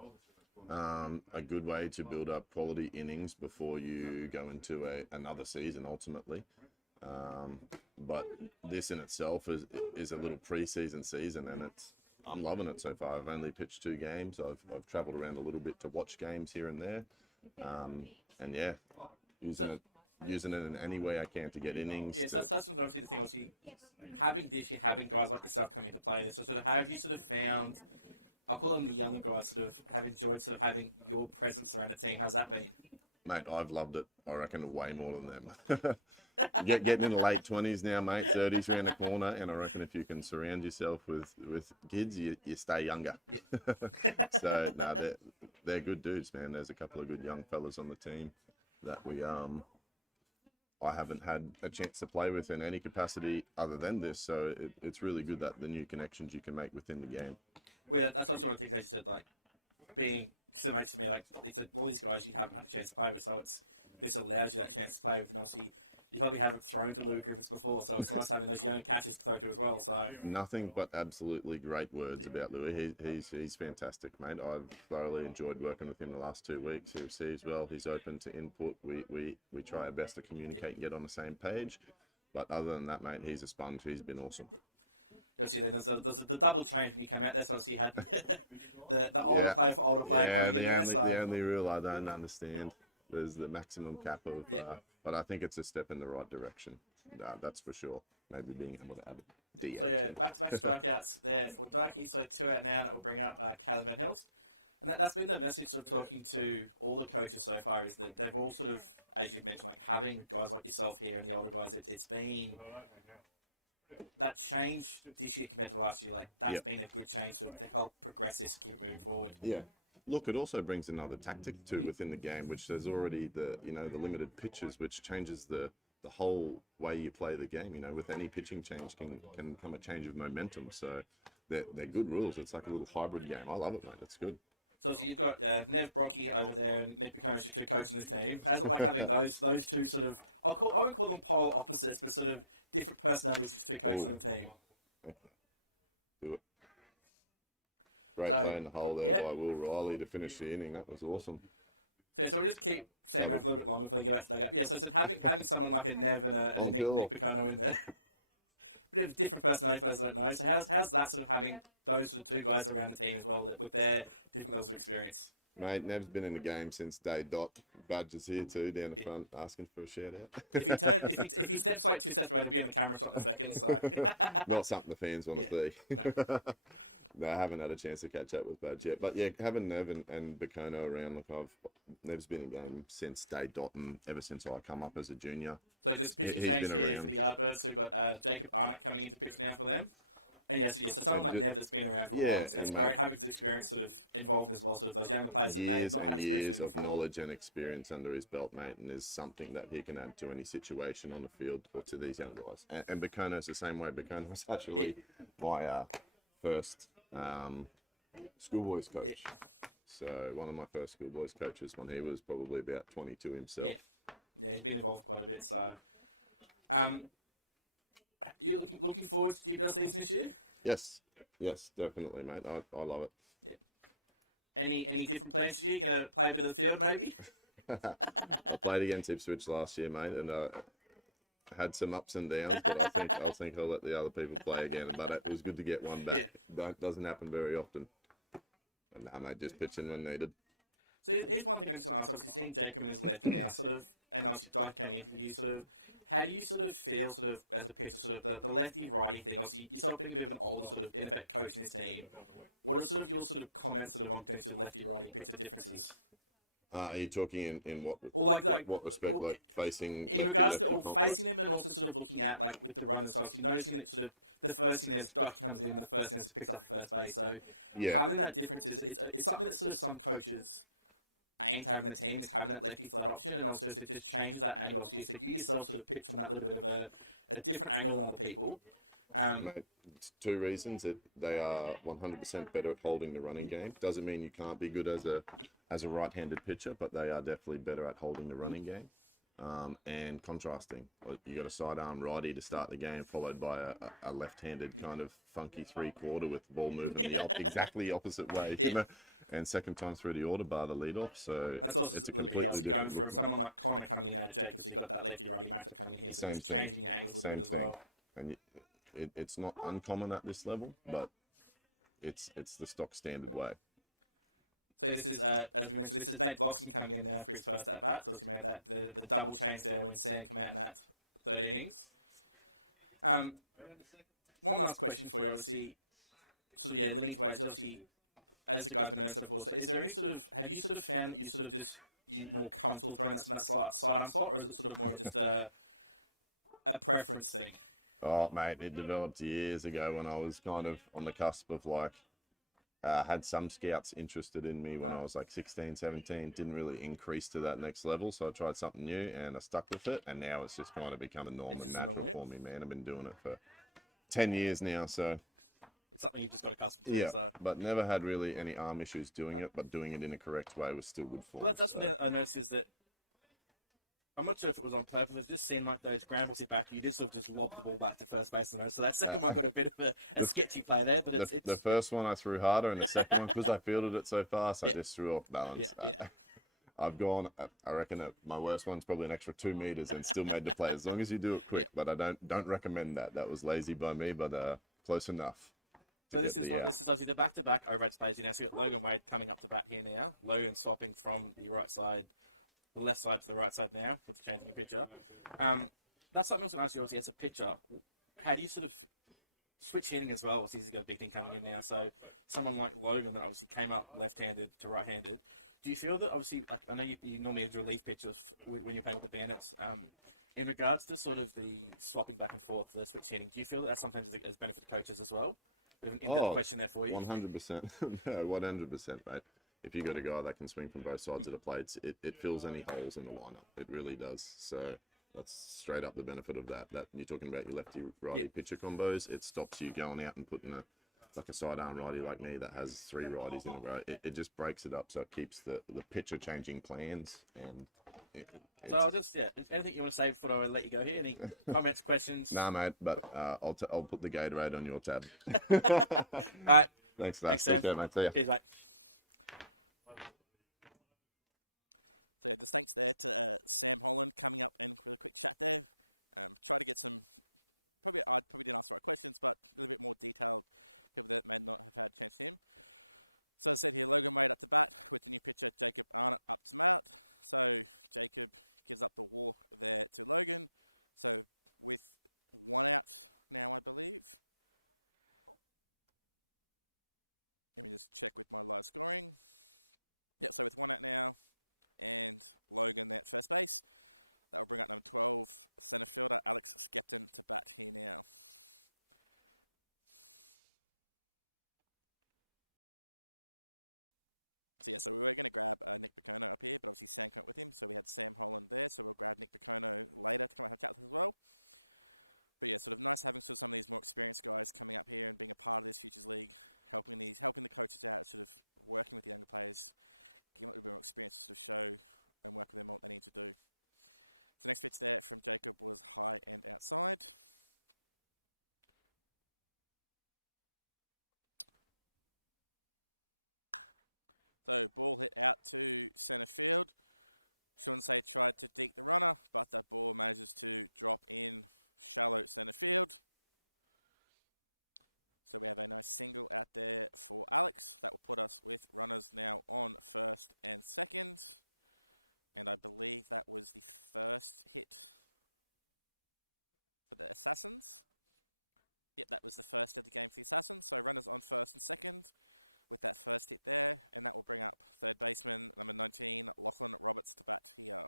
A good way to build up quality innings before you go into another season ultimately. But this in itself is a little pre-season season, and I'm loving it so far. I've only pitched 2 games. I've travelled around a little bit to watch games here and there, and yeah, using it in any way I can to get innings. Yeah, so that's obviously the thing. Obviously, having guys like yourself coming to play this. So sort of how have you sort of found? I'll call them the younger guys. Sort of have enjoyed sort of having your presence around the team. How's that been? Mate, I've loved it. I reckon way more than them. Getting in the late 20s now, mate. 30s around the corner, and I reckon if you can surround yourself with kids, you stay younger. Yeah. So no, they're good dudes, man. There's a couple of good young fellas on the team that I haven't had a chance to play with in any capacity other than this. So it's really good that the new connections you can make within the game. Well, that's obviously one of the things that you said, like being mates to me, like they said, all these guys you haven't had a chance to play with, so this allows you that chance to play with, and obviously you probably haven't thrown to Louis Griffiths before, so it's nice having those younger catches to throw to as well. So nothing but absolutely great words about Louis. He's fantastic, mate. I've thoroughly enjoyed working with him the last 2 weeks. He receives well. He's open to input. We try our best to communicate and get on the same page. But other than that, mate, he's a sponge. He's been awesome. Obviously, then there's the double change when you came out there. So obviously, you had the older player for older player coming in there. So the only rule I don't understand is the maximum cap of. But I think it's a step in the right direction. that's for sure. Maybe being able to add a DH. So yeah, back-to-back strikeouts there for Dikey. So 2 out now. That will bring up Caleb Van Hilst. And that's been the message of talking to all the coaches so far, is that they've all sort of, as you've mentioned, like having guys like yourself here and the older guys, it's been that change this year compared to last year. Like that's been a good change to help progress this and keep it moving forward. Yeah. Look, it also brings another tactic too within the game, which there's already the limited pitches, which changes the whole way you play the game. With any pitching change can come a change of momentum. So they're good rules. It's like a little hybrid game. I love it, mate. It's good. So you've got Nev Brocky over there and Nick McCone as your 2 coaches in this team. How's it like having those 2 sort of, I won't call them polar opposites, but sort of different personalities as your 2 coaches on the team? Do it. Great play in the hole there by Will Riley to finish the inning. That was awesome. So we'll just keep Sam around for a little bit longer before we get back to dugout. Yeah, so I said having someone like a Nev and a Nick Picono in there. Bit of different personality for those that don't know. So how's that sort of having those sort of 2 guys around the team as well, that with their different levels of experience? Mate, Nev's been in the game since day dot. Badge is here too, down the front, asking for a shout out. If he steps like 2 steps away, he'll be on the camera shot in a second. So not something the fans want to see. No, I haven't had a chance to catch up with Badge yet. But yeah, having Nev and Bacono around, look, Nev's been in the game since day dot and ever since I come up as a junior. So just pitching change here for the Yardbirds. So we've got Jacob Arnott coming into pitch now for them. And so someone like Nev that's been around for a while, it's great having his experience sort of involved as well. Sort of those younger players that may have not had experience in before. Knowledge and experience under his belt, mate, and is something that he can add to any situation on the field or to these young guys. And Bacono's the same way. Bacono was actually my first schoolboys coach. So one of my first schoolboys coaches when he was probably about 22 himself. Yeah, he's been involved quite a bit. So, you looking forward to the GBL season this year? Yes, definitely, mate. I love it. Yeah. Any different plans this year? You gonna play a bit of the field, maybe? I played against Ipswich last year, mate, and had some ups and downs. But I think I'll let the other people play again. But it was good to get one back. Yeah. Doesn't happen very often. And nah, mate, just pitching when needed. So here's one thing I just want to ask. Obviously, seeing Jake come in as a lefty now, sort of, and obviously Dyke coming into you, sort of, how do you sort of feel, sort of, as a pitcher, sort of the lefty-righty thing? Obviously, yourself being a bit of an older, sort of, in effect, coach in this team. What are sort of your sort of comments, sort of, on potential lefty-righty pitcher differences? Are you talking in what? Or like what respect, like facing? In regards to facing them, and also sort of looking at like with the runners. So obviously noticing that sort of the first thing there's Dyke comes in, the first thing is picks up the first base. So having that difference is it's something that sort of some coaches aim to have in the team, is having that lefty flat option, and also so it just changes that angle. So you said you yourself sort of pitch from that little bit of a different angle than other people. Mate, it's 2 reasons. They are 100% better at holding the running game. Doesn't mean you can't be good as a right-handed pitcher, but they are definitely better at holding the running game. And contrasting. You got a sidearm righty to start the game, followed by a left-handed kind of funky 3/4 with the ball moving exactly the opposite way. You know? And second time through the order bar, the lead off. So that's also a little bit here. Obviously, going from someone like Connor coming in out of Jacobs, you got that lefty-righty matchup coming in here, so just changing your angles a little bit as well. And it's not uncommon at this level, but it's the stock standard way. So this is, as we mentioned, this is Nate Bloxham coming in now for his first at bat. So he made that the double change there when Sam came out in that 3rd innings. One last question for you, obviously, sort of leaning towards obviously, as the guys have noticed before. So is there any sort of, have you sort of found that you sort of just more comfortable throwing that sidearm slot, or is it sort of more of just a preference thing? Oh, mate, it developed years ago when I was kind of on the cusp of had some scouts interested in me when I was like 16, 17, didn't really increase to that next level. So I tried something new and I stuck with it. And now it's just kind of become a norm and natural for me, man. I've been doing it for 10 years now. So it's something you've just got accustomed to. Yeah, so. But never had really any arm issues doing it, but doing it in a correct way was still good for me. Well, that's one thing I noticed is that I'm not sure if it was on purpose. I've just seen like those ground balls hit back. You did sort of just lob the ball back to first base. So that second one got a bit of a sketchy play there. But it's the first one I threw harder, and the second one because I fielded it so fast, I just threw off balance. I've gone. I reckon my worst one's probably an extra 2 meters and still made the play. As long as you do it quick, but I don't recommend that. That was lazy by me, but close enough. So this is obviously the back-to-back Overage players here now. So you've got Logan Wade coming up to bat here now. Logan swapping from the right side, the left side to the right side now with the changing of pitcher. that's something I was going to ask you, obviously, as a pitcher. How do you sort of switch hitting as well? It's easy to go big thing coming in now. So someone like Logan that obviously came up left-handed to right-handed. Do you feel that, obviously, like I know you normally as a relief pitcher when you're playing with the Bandits, in regards to sort of the swapping back and forth, the switch hitting, do you feel that sometimes has benefit coaches as well? Bit of an in-depth question there for you. 100%. No, 100%, mate. If you got a guy that can swing from both sides of the plates, it fills any holes in the lineup. It really does. So that's straight up the benefit of that. That you're talking about your lefty righty pitcher combos. It stops you going out and putting a sidearm righty like me that has 3 righties in a row. It just breaks it up, so it keeps the pitcher changing plans. And so I'll just anything you want to say before I let you go here? Any comments, questions? Nah, mate. But I'll put the Gatorade on your tab. All right. Thanks, Sam. Mate. See ya. Cheers, mate. So yeah, just thanks there to Sam Holland coming up and with a quick chat there. Try to get some. I probably didn't ask the right questions, but a little bit more detailed. People that may not have had a chance to him. So as I said here, Logan Wade up to bat with the new pitcher Jacob Arnott up to bat. So Jacob gives up the walk there to Logan. So with 1 out now, I believe. Let me just check with my live scoring. Yeah, so with 1 out now, and Logan at first base. That will bring up number 12, centre fielder Alex Skepton to bat here now. So yeah, so we were going to grab Nick Picono up here, but obviously Sam went with him, so we had Sam Holland there, so we'll grab Nick Picono later to come and have a chat with us as well. But yeah, sort of nice having sort of some of these more experienced guys coming up here and being a part of this Futures League, helping the coaches out, sort of working with the younger players, giving them a little bit more experience to sort of show and work with them what they need to do. So next pitch there from Jacob was high and outside. So ball hit out to centre field. Shunsei tried to deke the runner, but that ball manages to drop in shallow centre field. So we have a nice single out there for Alex. That will put us with runners now on first and second. And I believe that was the first hit for the Assassins. Yep, that was the first of the game for the Assassins. So runners on first and second with that first hit there. And that will bring up third baseman, number 19, Lachlan Roberts to bat here.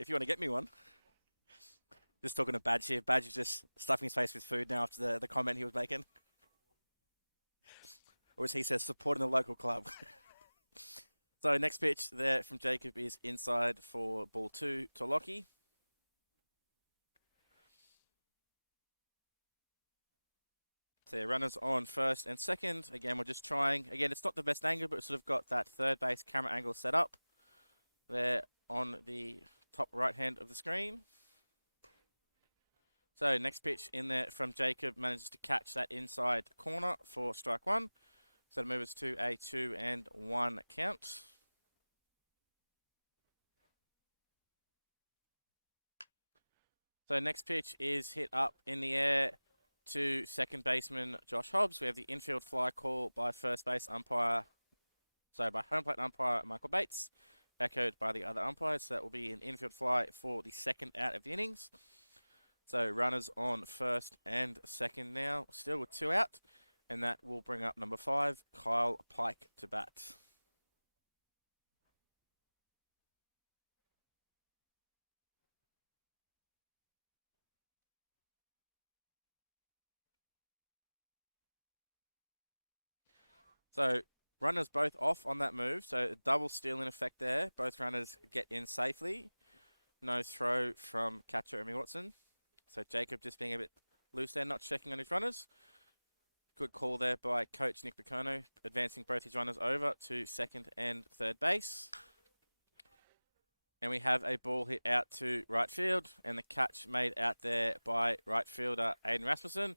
If you want to get me one. Just talking to Badge here. Badge is just stuffing his face with food now after the comment he was making. Or as he says, supporting the local club. So next pitch there from Jacob is inside for ball 2 to Lockie. So runners on first and second. Again, we're just trying. Again, it's not the best angle, but we've sort of got that third base camera angle set up there on the top right hand of the screen. So next pitch in there from Jacob manages to catch that inside corner for strike 1. So to move us to a 2-1 count. So next pitch is hit up in the air to second baseman Josh Hobbs. We have the infield fly call by first base umpire, by home plate umpire Michael Bates, echoed by the other umpires. So that will be an infield fly for the second out of the innings. So runners on first and second now, still with 2 out. And that will bring up number 5, Kyle Pike to bat. So runners both off on that move. So a double steal in effect there. Both runners get in safely. No throw from catcher Emmy Watson. So Jacob just being a bit loose there, not checking on his runners. Good call there by coach Nick Picono, advancing both his runners over to second and third base. And we have a ball hit out to right field, and the catch made out there by right fielder Aiden Rasmussen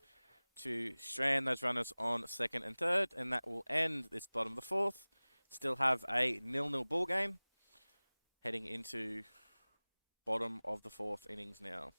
to strand those runners on second and third, and that will end this bottom of the 4th. Still have a 0-0 ball game. Heading into bottom of the 4th innings now.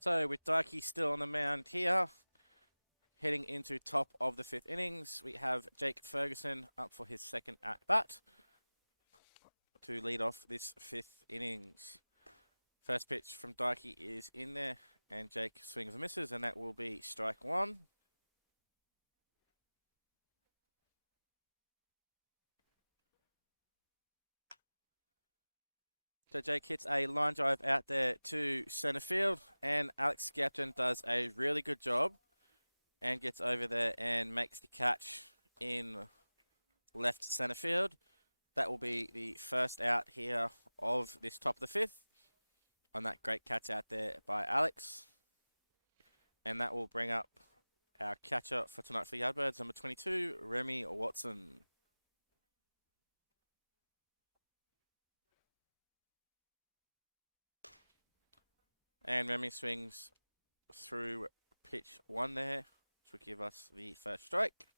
So with Dykey still on the mound here, heading into top of the 5th innings, we have Jake Ferguson up for his 2nd at bat to lead off this 5th innings. First pitch from Dykey is in there, and Jake swings and misses, and that will be strike 1. So Jake hits a line drive out there to centre field, and Alex Skepton does a really good job and gets over there and makes the catch in left centre field. That will be the first out here of this top of the 5th on that great catch out there by Alex. And that will bring up our catcher for tonight for Yardbirds, number 22, Remy Watson. And Remy swings through pitch 1 there, which will give us the first strike.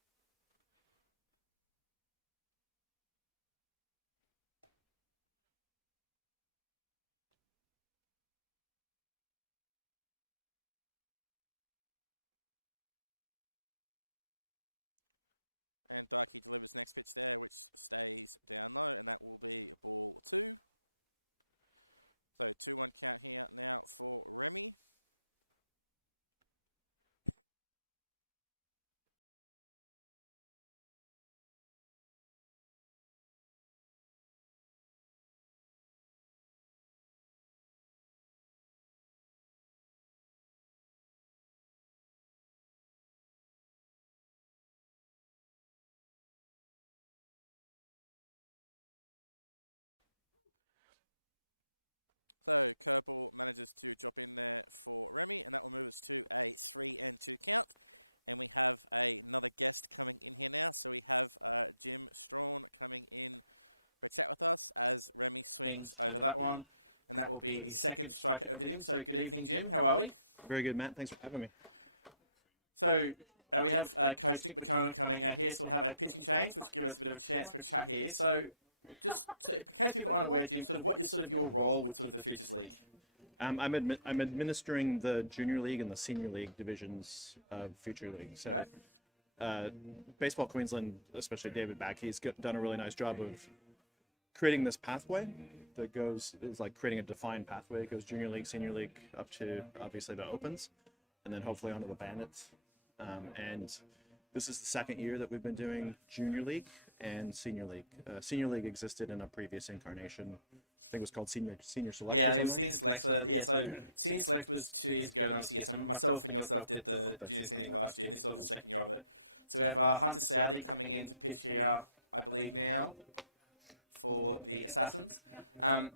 And Dykey delivers next pitch there, which stays down low, and that will be ball 2. So 2-1 count here now for Remy. So curveball manages to drop in there for Remy, and that will move us to a 3-2 count. And we have another guest coming in here now. So we have Jim Strawn coming in for a chat with us as Remy swings over that one. And that will be the second strikeout of the inning. So good evening, Jim. How are we? Very good, Matt. Thanks for having me. So we have Coach Nick McCone coming out here. So we'll have a pitching change, which will give us a bit of a chance for a chat here. So just so in case people aren't aware, Jim, sort of what is sort of your role with sort of the Futures League? I'm administering the Junior League and the Senior League divisions of Future League. So, Right. Baseball Queensland, especially David Backey's done a really nice job of creating this pathway that is like creating a defined pathway. It goes Junior League, Senior League, up to obviously the Opens, and then hopefully onto the Bandits. And this is the second year that we've been doing Junior League and Senior League. Senior League existed in a previous incarnation. I think it was called Senior Select. Yeah, I think it was Senior Select. So Senior Select was 2 years ago, and obviously, so myself and yourself did the Junior Senior last year, and this is obviously the second year of it. So we have Hunter Southey coming in to pitch here, I believe now, for the Assassins. And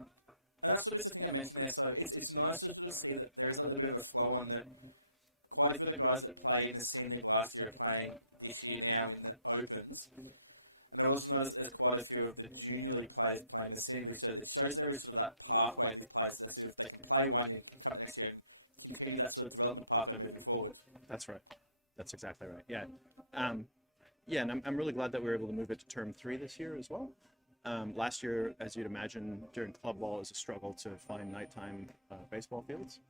that's sort of the thing I mentioned there. So it's nice to sort of see that there is a little bit of a flow on that. Quite a few of the guys that played in the Senior League last year are playing this year now in the Opens. And I've also noticed that there's quite a few of the junior league players playing in the senior league, so it shows there is sort of that pathway of these players that if they can play 1 year and can come next year and continue that sort of development pathway moving forward. That's right. That's exactly right. Yeah. Yeah, and I'm really glad that we were able to move it to term 3 this year as well. Last year, as you'd imagine, during club ball, it was a struggle to find nighttime baseball fields.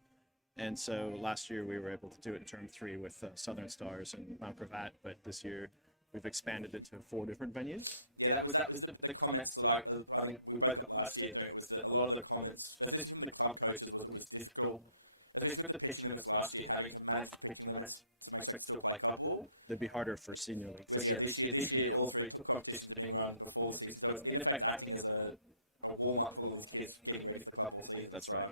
And so last year we were able to do it in term 3 with Southern Stars and Mount Gravatt, but this year we've expanded it to 4 different venues. Yeah, that was the comments that I think we both got last year doing it, was that a lot of the comments, especially from the club coaches, was it was difficult, especially with the pitching limits last year, having to manage the pitching limits to make sure they could still play club ball. It'd be harder for senior league. Whereas this year all 3 competitions are being run before the season, so it's in effect acting as a warm up for all these kids getting ready for the club ball season. That's right.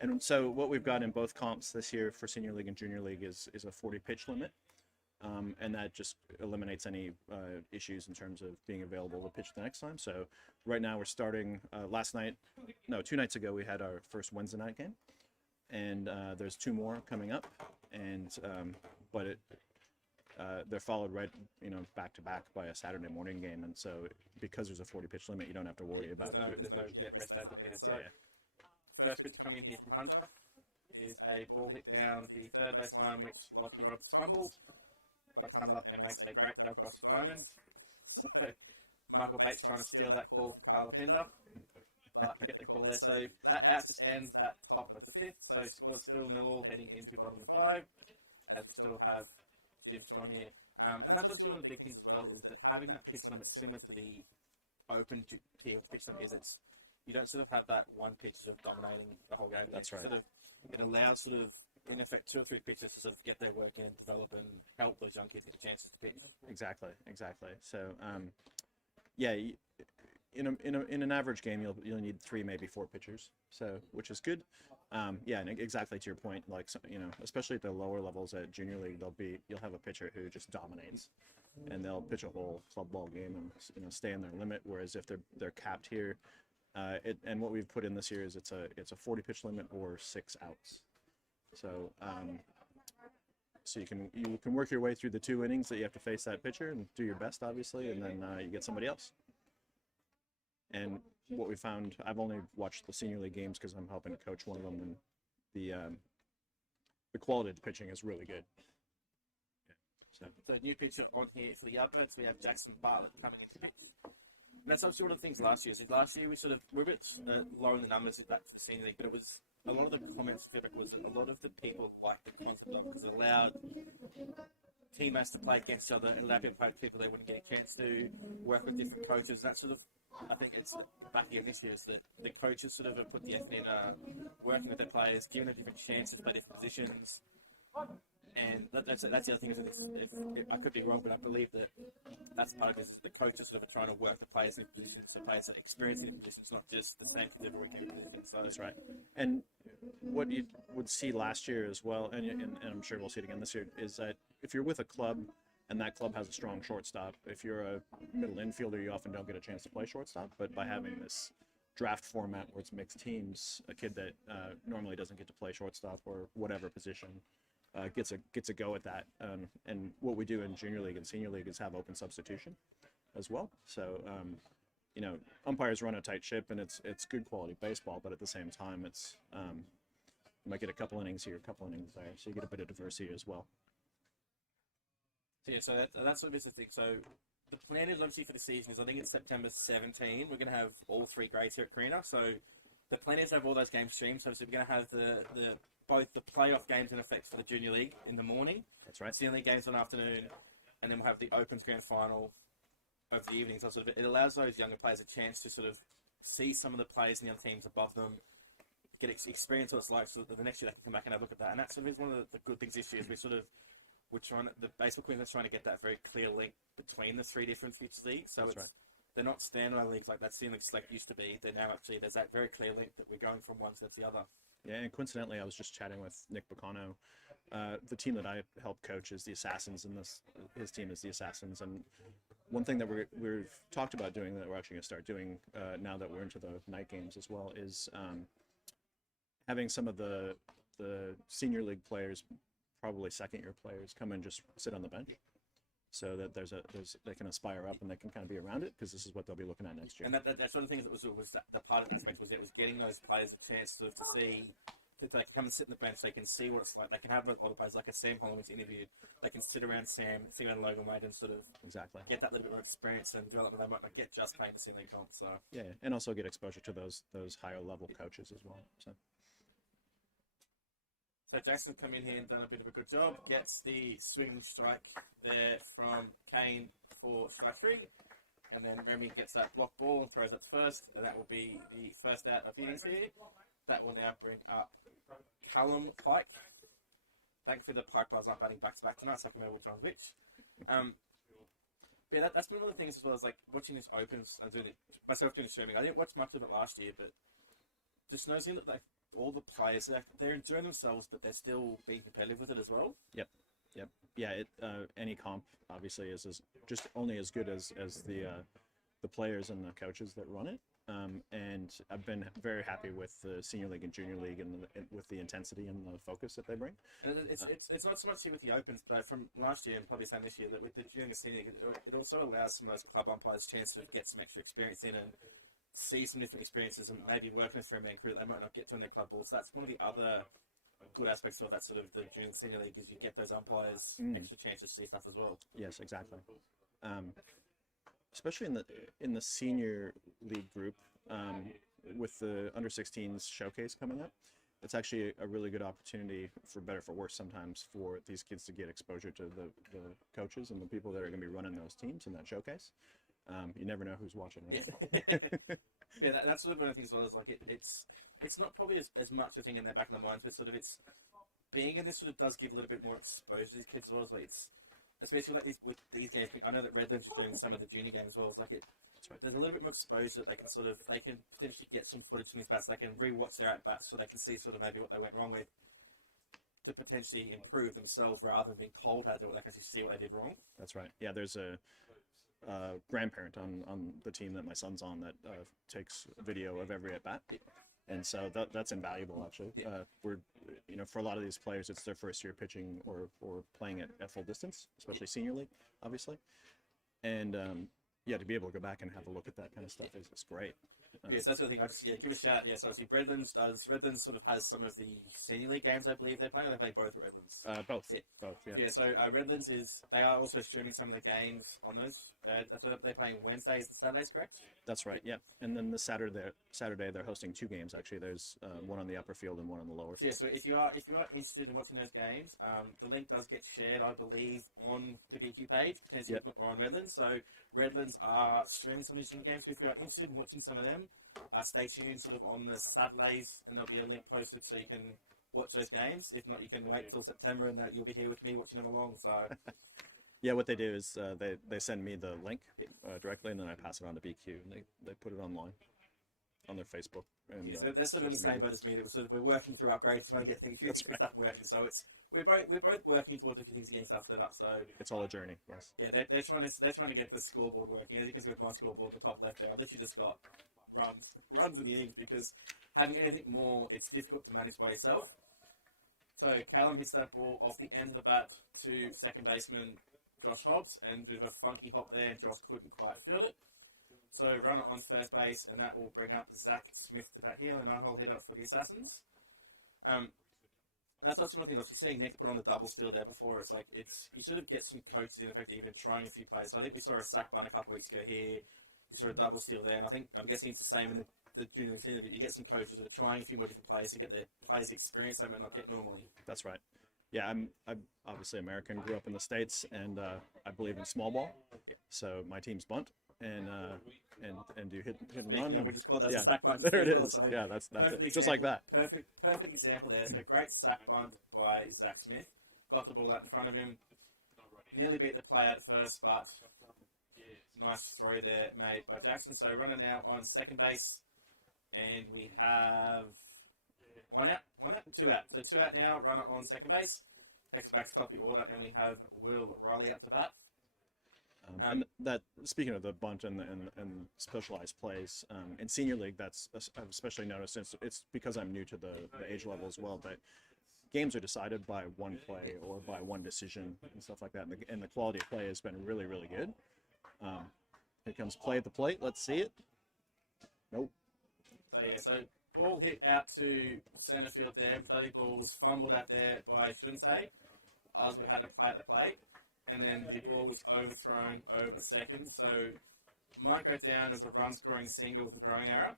And so what we've got in both comps this year for senior league and junior league is a 40 pitch limit. And that just eliminates any issues in terms of being available to pitch the next time. So right now we're starting 2 nights ago we had our first Wednesday night game, and there's 2 more coming up, and but they're followed back to back by a Saturday morning game, and so because there's a 40 pitch limit, you don't have to worry about. There's no rest days that needed. So first pitch coming in here from Hunter is a ball hit down the third base line, which Lockie Roberts fumbles, but comes up and makes a great throw across the diamonds. So Michael Bates trying to steal that call from Carla Pinder, but get the call there. So that out just ends that top of the 5th. So score's still 0-0 heading into bottom of the 5, as we still have Jim Strawn here. And that's obviously one of the big things as well, is that having that pitch limit similar to the open here with the pitch limit is you don't sort of have that one pitch sort of dominating a whole game there. That's right. Sort of, it allows sort of, in effect, 2 or 3 pitches to sort of get their work in and develop and help those young kids get the chances to pitch. Exactly. So, in an average game, you'll need 3, maybe 4 pitchers. So, which is good. And exactly to your point, like especially at the lower levels at junior league, you'll have a pitcher who just dominates, and they'll pitch a whole club ball game and stay in their limit. Whereas if they're capped here, and what we've put in this year is it's a 40 pitch limit or 6 outs. So so you can work your way through the 2 innings that you have to face that pitcher and do your best, obviously, and then you get somebody else. And what we found, I've only watched the senior league games because I'm helping coach one of them, and the quality of the pitching is really good. So new pitcher on here for the Yardbirds, we have Jackson Bartlett coming into pitch. And that's obviously one of the things last year. Is last year we were a bit low in the numbers for the senior league, but it was a lot of the comments and feedback was that a lot of the people liked the concept of it because it allowed teammates to play against each other and allowed people to play with people they wouldn't get a chance to, work with different coaches, and that sort of. I think it's back again this year is that the coaches sort of have put the effort in working with their players, giving them different chances, play different positions. And that's the other thing is with this. If I could be wrong, but I believe that's part of it, is that the coaches sort of are trying to work the players in positions, so players are experiencing in positions, not just the same kids every week in every position. So that's right. And what you would see last year as well, and I'm sure we'll see it again this year, is that if you're with a club and that club has a strong shortstop, if you're a middle infielder, you often don't get a chance to play shortstop. But by having this draft format where it's mixed teams, a kid that normally doesn't get to play shortstop or whatever position gets a go at that. And what we do in junior league and senior league is have open substitution as well. So umpires run a tight ship, and it's good quality baseball, but at the same time, it's you might get a couple innings here, a couple innings there, so you get a bit of diversity as well. So yeah, so that sort of is the thing. So the plan is obviously for the season is I think it's September 17. We're going to have all 3 grades here at Carina. So the plan is to have all those games streamed. So obviously we're going to have both the playoff games in effect for the junior league in the morning. That's right. Senior league games on afternoon, and then we'll have the Opens grand final of the evening. So sort of it allows those younger players a chance to sort of see some of the players in the other teams above them, get experience what it's like, so that the next year they can come back and have a look at that. And that sort of is one of the good things this year is the Baseball Queensland's trying to get that very clear link between the 3 different future leagues. So they're not standalone leagues like that Senior League Select used to be. They're now actually, there's that very clear link that we're going from one to the other. Yeah, and coincidentally, I was just chatting with Nick Bacano. The team that I help coach is the Assassins, and his team is the Assassins. And one thing that we've talked about doing that we're actually going to start doing now that we're into the night games as well is having some of the senior league players, probably second-year players, come and just sit on the bench. Yeah. so that they can aspire up and they can kind of be around it, because this is what they'll be looking at next year. And that sort of thing the part of the aspect was it was getting those players a chance sort of to see. They can come and sit on the bench. They can see what it's like. They can have those older players like a Sam Holland who's interviewed. They can sit around Sam, sit around Logan Wade, and sort of get that little bit more experience and development they might not get just playing the Senior League comp. So yeah, and also get exposure to those higher level coaches as well. So Jackson's come in here and done a bit of a good job. Gets the swinging strike there from Kane for strike 3. And then Remy gets that block ball and throws that to first. And that will be the first out of innings here. That will now bring up Callum Pike. Thankfully, the Pike brothers aren't batting back-to-back tonight, so I can remember which one's which. But yeah, that's been one of the things as well, as like watching this opens and myself doing the streaming. I didn't watch much of it last year, but just noticing that like all the players, they're enjoying themselves, but they're still being competitive with it as well. Yep. Yeah, any comp obviously is just only as good as the players and the coaches that run it. And I've been very happy with the Senior League and Junior League and with the intensity and the focus that they bring. And it's not so much here with the Opens, but from last year and probably same this year, that with the Junior and Senior League, it also allows some of those club umpires a chance to get some extra experience in and see some different experiences and maybe work in a three-man crew that they might not get to in their club ball. So that's one of the other good aspects of that sort of the Junior League, Senior League, is you get those umpires extra chances to see stuff as well. Yes, exactly. Especially in the Senior League group, with the under-16s showcase coming up, it's actually a really good opportunity, for better for worse sometimes, for these kids to get exposure to the coaches and the people that are going to be running those teams in that showcase. You never know who's watching. Right? Yeah, that's sort of one of the things as well, is like it's not probably as much a thing in their back of their minds, but sort of it's being in this sort of does give a little bit more exposure to these kids as well. So it's especially like with these games. I know that Redlands is streaming some of the junior games as well. It's like there's a little bit more exposure that they can potentially get some footage from these bats. They can rewatch their at bats so they can see sort of maybe what they went wrong with to potentially improve themselves rather than being told how to do it. They can actually see what they did wrong. That's right. Yeah, there's a grandparent on the team that my son's on that takes video of every at bat. And so that's invaluable, actually. Yeah. We're, for a lot of these players, it's their first year pitching or playing at full distance, especially Senior League, obviously. And to be able to go back and have a look at that kind of stuff is great. Yes, that's the other thing. I just give a shout out. Yeah, so obviously Redlands sort of has some of the Senior League games, I believe they're playing. Or they play both at Redlands. Both. Yeah. Both. Yeah. So, yeah, so Redlands they are also streaming some of the games on those. That's what they're playing Wednesdays and Saturdays, correct? That's right. Yeah. And then the Saturday they're hosting 2 games. Actually, there's one on the upper field and one on the lower. So yeah, so if you are interested in watching those games, the link does get shared, I believe, on the BQ page, potentially, if not, or on Redlands. So Redlands are streaming some of these junior games. So if you are interested in watching some of them, stay tuned sort of on the Saturdays, and there'll be a link posted so you can watch those games. If not, you can wait till September, and you'll be here with me watching them along. So. Yeah, what they do is they send me the link directly, and then I pass it on to BQ, and they put it online on their Facebook. And, so they're sort of in the same boat as me. We're working through upgrades, trying to get a few things fixed up and working. So we're both working towards a few things and getting stuff set up. So it's all a journey. Yes. Yeah, they're trying to get the scoreboard working. As you can see with my scoreboard in the top left there, I've literally just got runs in the innings, because having anything more, it's difficult to manage by yourself. So Callum hits that ball off the end of the bat to second baseman Josh Hobbs, and with a funky hop there, Josh couldn't quite field it. So runner on first base, and that will bring up Zach Smith to bat here, a 9-hole hitter for the Assassins. That's not one thing. Obviously, seeing Nick put on the double steal there before, it's like you sort of get some coaches in effect even trying a few plays. So I think we saw a sack bunt a couple of weeks ago here. You saw a double steal there, and I'm guessing it's the same in the junior league. Senior league. You get some coaches that are trying a few more different plays to get the players experience they might not get normally. That's right. Yeah, I'm obviously American, grew up in the States, and I believe in small ball. Yeah. So my team's bunt and do hit. Speaking of, we just called that as a sack bunt just there as well. So yeah, that's perfect example. Just like that. Perfect example there. So great sack bunt by Zach Smith. Got the ball out in front of him. Nearly beat the play out at first, but nice throw there made by Jackson. So runner now on second base, and we have one out, two out. So 2 out now, runner on second base. Takes us back to top of the order, and we have Will Riley up to bat. And that, speaking of the bunt and specialized plays, in Senior League, I've especially noticed, it's because I'm new to the age level as well, but games are decided by one play or by one decision and stuff like that. And the quality of play has been really, really good. Here comes play at the plate. Let's see it. Nope. So yeah, so ball hit out to centre field there, which I think ball was fumbled at there by Shunse. Oswald had a play at the plate, and then the ball was overthrown over second. So might go down as a run-scoring single with a throwing error,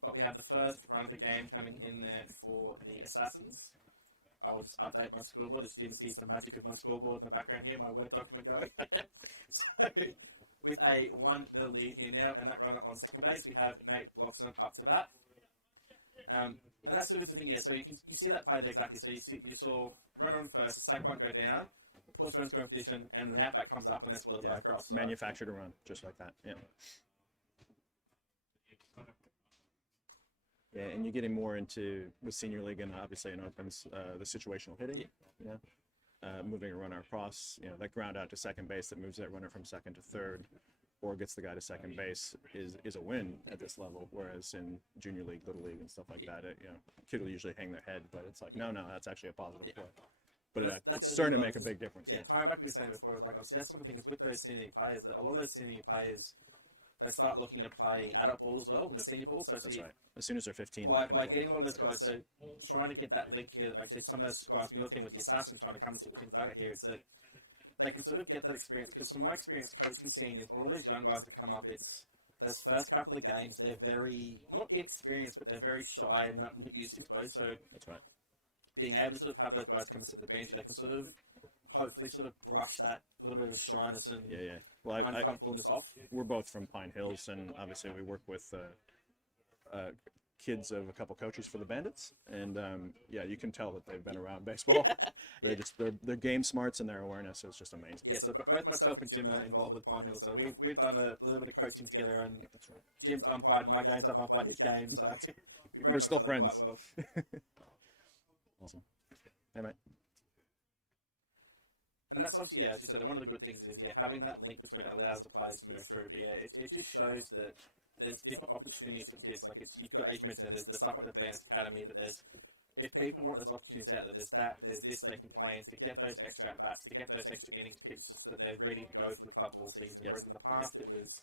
but we have the first run of the game coming in there for the Assassins. I will just update my scoreboard as Jim sees the magic of my scoreboard in the background here, my Word document going. So, with a 1-0 lead here now, and that runner on second base, we have Nate Bloxham up to bat. And that's the thing here. So you see that play there exactly. So you saw runner on first, the sack won't go down, puts runner scoring position, and then the outback comes up and they score the play across. So. Manufactured a run just like that. Yeah. Yeah, and you're getting more into with senior league and obviously in opens the situational hitting. Yeah. Moving a runner across, that ground out to second base that moves that runner from second to third, or gets the guy to second base is a win at this level. Whereas in junior league, little league, and stuff like that, kid will usually hang their head, but it's like no, that's actually a positive play. But that's it's starting to make a big difference. Yeah, tying back what we were saying before is like obviously that's some of the thing is with those senior league players that a lot of those senior league players they start looking to play adult ball as well in the senior ball. So see, right. As soon as they're 15. By getting a lot of those guys, so trying to get that link here, like I said, some of those guys from your team with the Assassins trying to come and sit with teams like here, it's that they can sort of get that experience. Because from my experience coaching seniors, a lot of those young guys that come up, it's those first couple of games, they're very, not inexperienced, but they're very shy and not used to expose. So that's right. Being able to sort of have those guys come and sit on the bench, they can sort of hopefully sort of brush that little bit of shyness and uncomfortableness off. We're both from Pine Hills, and obviously we work with kids of a couple coaches for the Bandits, and you can tell that they've been around baseball. They're game smarts and their awareness is just amazing. Yeah, so both myself and Jim are involved with the Pine Hills, so we've done a little bit of coaching together, and Jim's umpired my games, I've umpired his game, so we both know each other quite well. Awesome. Hey, mate. And that's obviously, as you said, one of the good things is, having that link between it allows the players to move through. But it just shows that there's different opportunities for kids. Like you've got, as you mentioned, there's the stuff like the Bandits Academy that if people want those opportunities out there, there's this they can play in to get those extra at-bats, to get those extra innings pitched so that they're ready to go for the club ball season. Whereas in the past, it was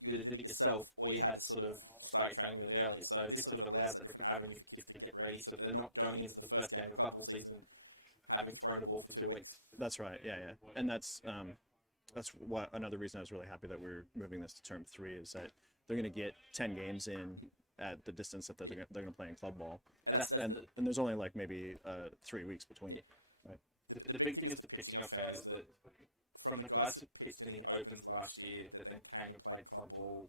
you either did it yourself or you had to sort of start your training really early. So this sort of allows that different avenue for kids to get ready so that they're not going into the first game of the club ball season having thrown a ball for 2 weeks. That's right, yeah. And that's what another reason I was really happy that we're moving this to term 3 is that they're going to get 10 games in at the distance that they're going to play in club ball. And and there's only like maybe 3 weeks between. Yeah. Right? The big thing is the pitching I've found is that from the guys that pitched in the Opens last year that then came and played club ball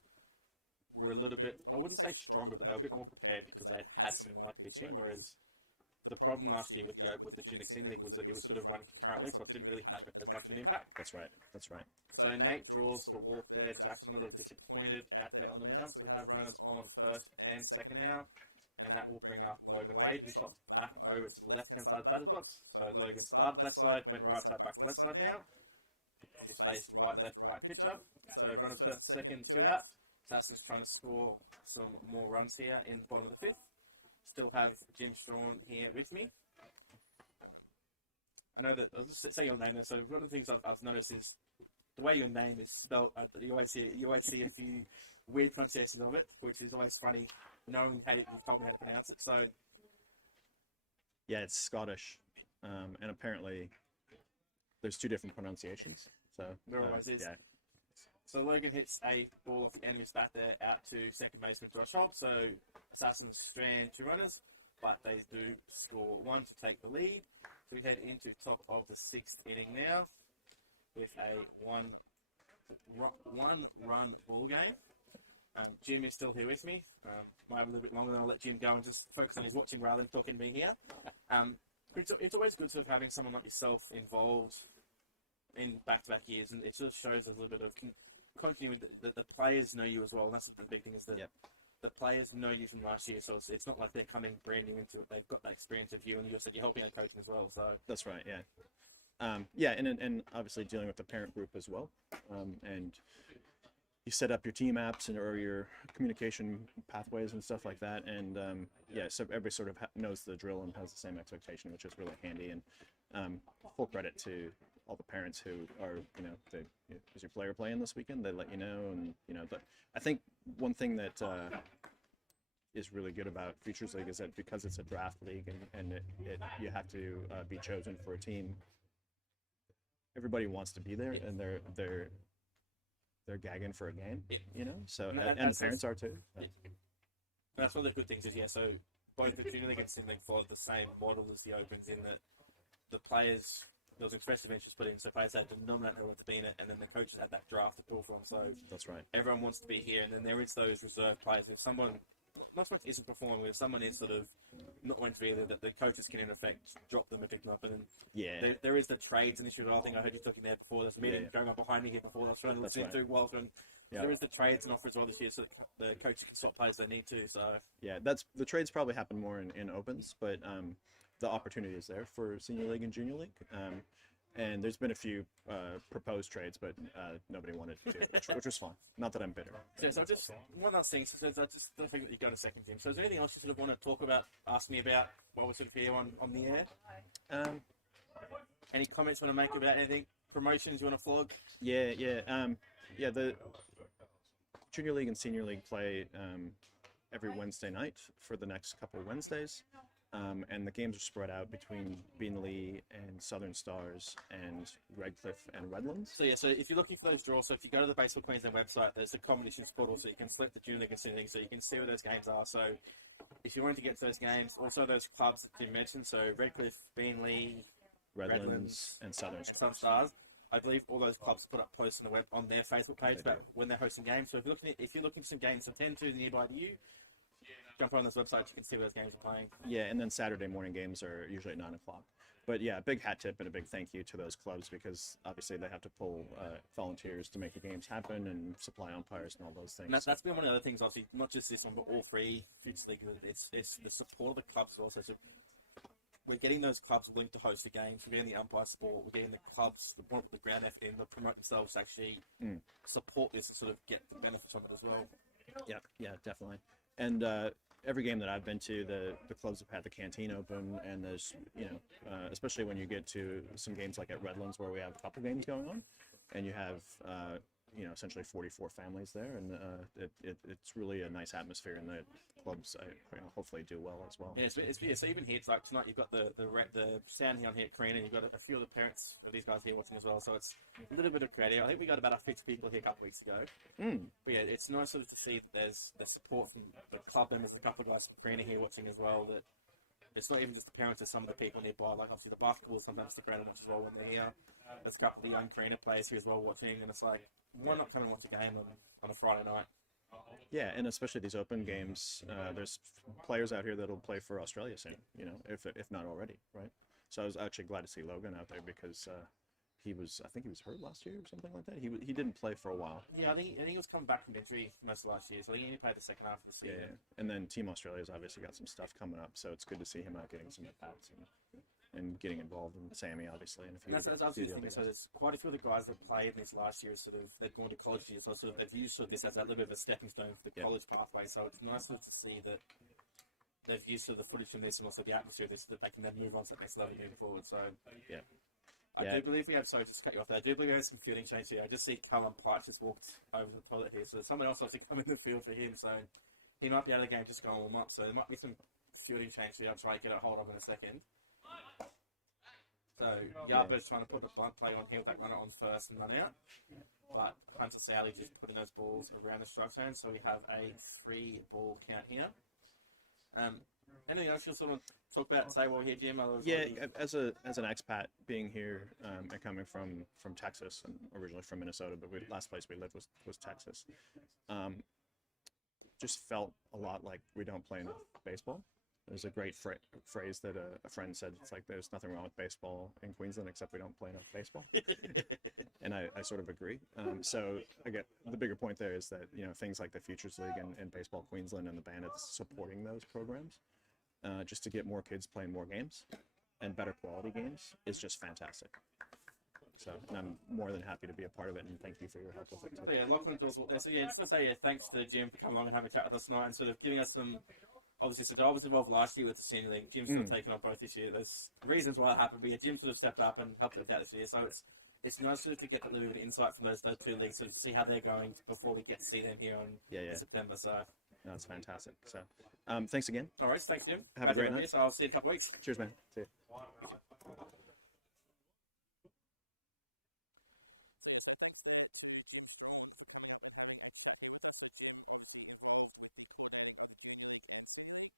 were a little bit, I wouldn't say stronger, but they were a bit more prepared because they had some live pitching, whereas the problem last year with the Junior Senior League was that it was sort of running concurrently, so it didn't really have as much of an impact. That's right. So Nate draws the walk there. Jackson a little disappointed out there on the mound. So we have runners on first and second now, and that will bring up Logan Wade, who stops back over to the left-hand side of the batter's box. So Logan started left side, went right side, back to left side now. He's faced right, left, right pitcher. So runners first and second, 2 outs. Assassin's trying to score some more runs here in the bottom of the 5th. Still have Jim Strawn here with me. I know that, I'll just say your name there. So one of the things I've noticed is the way your name is spelled. You always see a few weird pronunciations of it, which is always funny, knowing how you've told me how to pronounce it. So yeah, it's Scottish, and apparently there's 2 different pronunciations. So there always is. Yeah. So Logan hits a ball off the end of his bat there out to second baseman Josh Hobbs. So Assassins strand 2 runners, but they do score 1 to take the lead. So we head into top of the 6th inning now with a one run ball game. Jim is still here with me. Might have a little bit longer, then I'll let Jim go and just focus on his watching rather than talking to me here. It's always good sort of having someone like yourself involved in back-to-back years, and it sort of shows us a little bit of continuity. The players know you as well, and that's the big thing is that the players know you from last year, so it's not like they're coming brand new into it. They've got that experience of you, and you said you're helping out coaching as well. So that's right, yeah. And obviously dealing with the parent group as well, and you set up your team apps or your communication pathways and stuff like that. And yeah, so everybody sort of knows the drill and has the same expectation, which is really handy. And full credit to all the parents who are, is your player playing this weekend? They let you know, and but I think one thing that is really good about Futures League is that because it's a draft league and you have to be chosen for a team. Everybody wants to be there, and they're gagging for a game. Yep. So And and that's the parents are too. And that's one of the good things is, so both the Junior League and Senior League followed the same model as the Opens in that the players, there was expressive interest put in, so players had to nominate they wanted to be in it, and then the coaches had that draft to pull from, so That's right. everyone wants to be here, and then there is those reserve players. If someone, not so much isn't performing, if someone is sort of not wanting to be there, that the coaches can in effect drop them and pick them up, and then Yeah. there is the trades initiative. I think I heard you talking there before. There's a meeting going on behind me here before. I was trying to listen right. to while I was going. So Yeah. there is the trades and offer as well this year, so that the coaches can swap players they need to. So Yeah, that's the trades probably happen more in Opens, but the opportunity is there for Senior League and Junior League. And there's been a few proposed trades, but nobody wanted to do it, which was fine. Not that I'm bitter. So just one last thing. So I just the thing that you got a second, Jim. So is there anything else you sort of want to talk about, ask me about while we're sort of here on the air? Any comments you want to make about anything? Promotions you want to flog? Yeah. The Junior League and Senior League play every Wednesday night for the next couple of Wednesdays. And the games are spread out between Beanley and Southern Stars and Redcliffe and Redlands. So so if you're looking for those draws, so if you go to the Baseball Queensland website, there's the competitions portal, so you can select the Junior League and Senior League, so you can see where those games are. So if you want to get to those games, also those clubs that Jim mentioned, so Redcliffe, Beanley, Redlands and Southern Stars. and Sun Stars. I believe all those clubs have put up posts on their Facebook page about when they're hosting games. So if you're looking for some games to attend to nearby to you, jump on those websites. You can see where those games are playing. Yeah, and then Saturday morning games are usually at 9 o'clock. But yeah, big hat tip and a big thank you to those clubs because obviously they have to pull volunteers to make the games happen and supply umpires and all those things. And that's been one of the other things, obviously, not just this one, but all three Futures League. It's the support of the clubs as well. So we're getting those clubs linked to host the games. We're getting the umpire support. We're getting the clubs that want to put the ground effort in to promote themselves to actually support this and sort of get the benefits from it as well. Yeah, definitely. And every game that I've been to, the clubs have had the canteen open, and there's especially when you get to some games like at Redlands where we have a couple games going on, and you have essentially 44 families there, and it's really a nice atmosphere, and the clubs hopefully do well as well. Yeah, so even here, it's like tonight you've got the sound here on here at Carina, and you've got a few of the parents of these guys here watching as well. So it's a little bit of credit. I think we got about 50 people here a couple of weeks ago. But yeah, it's nice sort of to see that there's the support from the club members. There's a couple of guys from Carina here watching as well. That it's not even just the parents, it's some of the people nearby. Like obviously the basketball sometimes stick around and watch as well when they're here. There's a couple of the young Carina players here as well watching, and it's like, why not come and watch a game on a Friday night? Yeah, and especially these open games, there's players out here that'll play for Australia soon, if not already, right? So I was actually glad to see Logan out there because I think he was hurt last year or something like that. He didn't play for a while. Yeah, I think he was coming back from an injury most of last year, so I think he only played the second half of the season. Yeah. And then Team Australia's obviously got some stuff coming up, so it's good to see him out getting some at-bats and getting involved in Sammy, obviously. And that's obviously the thing. So there's quite a few of the guys that played in this last year. They've gone to college years, so they've used this as a little bit of a stepping stone for the college pathway. So it's nice to see that they've used the footage from this and also the atmosphere of this, so that they can then move on to that next level moving forward. So yeah. I do believe we have. Sorry, just to cut you off there. I do believe we have some fielding change here. I just see Callum Pike just walked over to the toilet here, so there's someone else obviously come in the field for him. So he might be out of the game, just go and warm up. So there might be some fielding change here. I'll try to get a hold of in a second. So Yardbirds trying to put a bunt play on here with that runner on first and run out. But Hunter Sally just putting those balls around the strike zone. So we have a 3-ball count here. Anything else you'll sort of talk about, say what we're here, Jim? As an expat being here and coming from Texas and originally from Minnesota, but last place we lived was Texas. Just felt a lot like we don't play enough baseball. There's a great phrase that a friend said. It's like there's nothing wrong with baseball in Queensland except we don't play enough baseball. And I sort of agree. So again, the bigger point there is that things like the Futures League and Baseball Queensland and the Bandits supporting those programs, just to get more kids playing more games and better quality games is just fantastic. So I'm more than happy to be a part of it, and thank you for your help with it too. So yeah, Lachlan Dawes walked there. So yeah, just to say thanks to Jim for coming along and having a chat with us tonight and sort of giving us some. Obviously, so I was involved last year with the senior league. Jim's sort of taken on both this year. There's reasons why it happened, but yeah, Jim sort of stepped up and helped out this year. So it's nice sort of to get that little bit of insight from those two leagues, sort of see how they're going before we get to see them here in September. So no, it's fantastic. So thanks again. All right, thanks Jim. Have a Glad to great have you. night. So I'll see you in a couple of weeks. Cheers, man. See you. Thanks, Jim. So yeah, so thanks there to Jim Strawn for coming up and having a chat here with us. So Jim obviously involved with the coordinating of the Junior League and Senior League.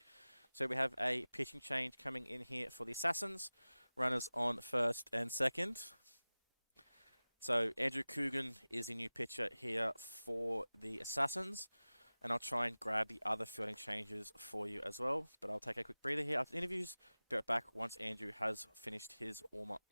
So we have a pitching change coming in here for the Assassins. Runners on first and second. So Andrew Coogan is the new pitcher here for the Assassins. And I'll try and grab the other fielding changes for you as well. But I'll take a quick breather here after the interviews. Be right back once Andrew has finished his warm-up.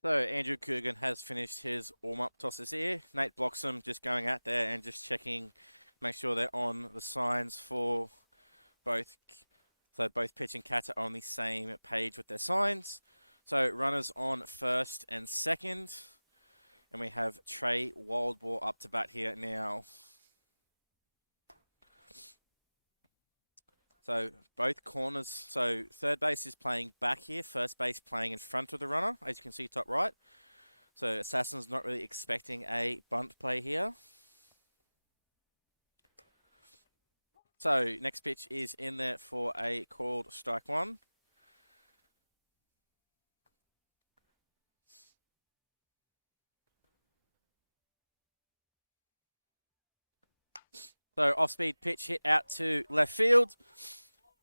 So Andrew Coogan has finished his warm-up tosses here. Nate Bloxham just going out there and just checking, make sure they're on the signs for both. So both pitch and catch are on the same page with their signs. So runners on first and second. And we have Trey Wildball up to bat here now. So both corners, so third base is playing back here, first base playing in front of the runner, as you can see top right. So Assassin's not really expecting a bunt play here. So next pitch is in there for a called strike one. So off-speed pitch hit out to left field.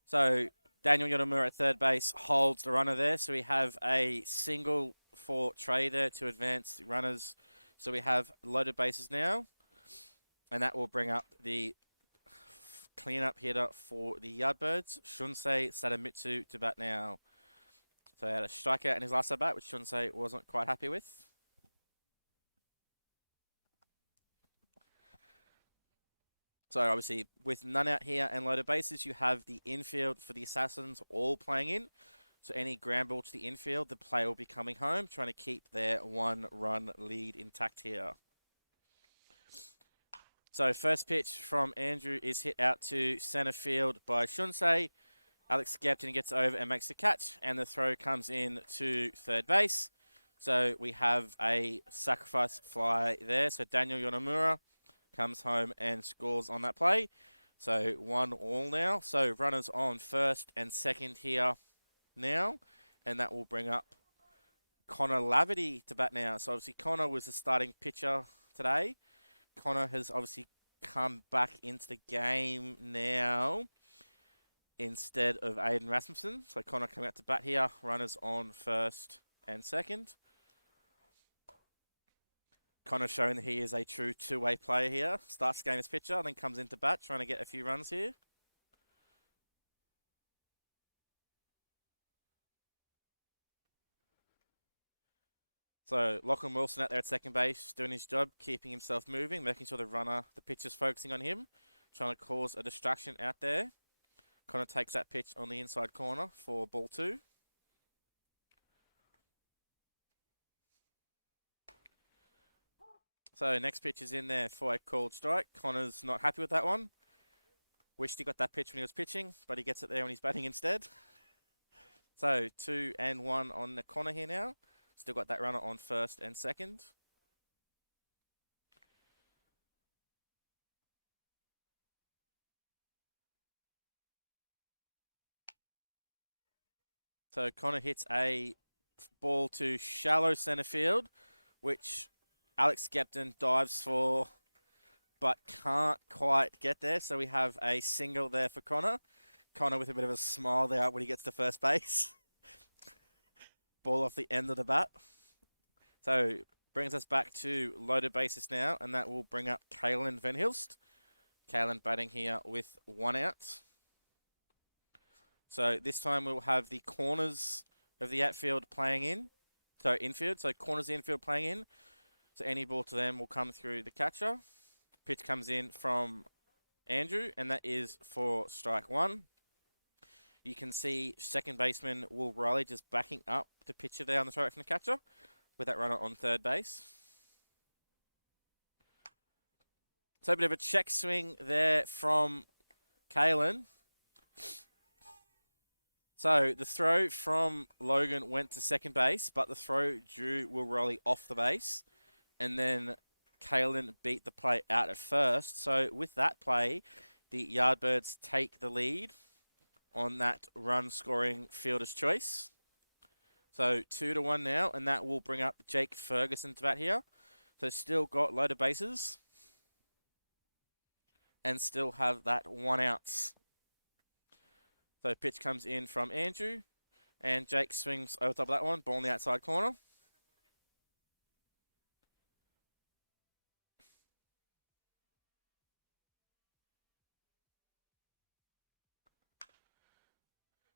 So Daniel Yonomura at third base holds the runner there. So we have a single for Trey there to advance the runners. So we have loaded bases now. And that will bring up the cleanup hitter for the Yardbirds, Shunsei Sadamitsu, to bat now. So he had a strikeout in his last at bat, which Shunsei wasn't quite happy with. So obviously, with none out here and loaded bases, you have the infield for the Assassins all playing in. So any ground ball to the infield, the player will be coming home, trying to keep their one-run lead intact here. So first pitch from Andrew is hit out to center field by Shunsei. Alex Skepton gets over and makes the catch, and the throw comes in to third base. So we have a sacrifice fly there. So Daniel Yonomura comes home and scores on that play. So 1-1 now. So runners on first and second here now. And that will bring up Connor Laverty to bat now. So obviously Connor was the starting pitcher today. Connor has obviously come back into the game now instead of Aiden Rasmussen. So Connor coming out to bat here. Runners on first and second. Connor showing that he is a true two-way player here. Starts the game as pitcher, then comes into bat, trying to get a few runs here. So Lachlan Wilson out there at second base, doing his job, keeping himself moving, making sure the pitcher's focusing on him, trying to cause a distraction out there. Connor takes that pitch on the inside corner for ball 2. So next pitch is in there for a called strike. Connor's not happy with that one. Wished he got that pitch when he was pitching, but he gets it there when he's batting instead. So 2-1 on the corner here now. Still got that runner on first and second. So Connor hits a ball to shallow centre field, which Alex Skepton dives for, but can't quite get there. So we have a single there for Connor. Connor with a bit of a smile there when he gets to first base. Ball off the end of the bat. So brings us back to loaded bases now, and that will bring up Kalen Van Hilst. Kalen batting here with 1 out. So this time we'll have the corners of the outfield playing in. So infield. So corners of the infield playing in. So any ball to them will come through the catcher. Pitch comes in from Andrew, and that is for strike 1. You can see second baseman Will Riley just backing up the pitcher there on the strike from the catcher with that runner on third base. So a bit of a check swing there from Kalen. So the throw from Logan went to second base, but the throw drew Will Riley off the base. And then Kalen beat the play out at first. So with that play, the Yardbirds take the lead on that run-scoring fielder's choice. So 2-1 now, and that will bring up Jake Ferguson to bat here. So still got loaded bases. And still have that 1 out. So pitch comes in from Andrew, and Jake swings over top of that one, ball in the outside corner.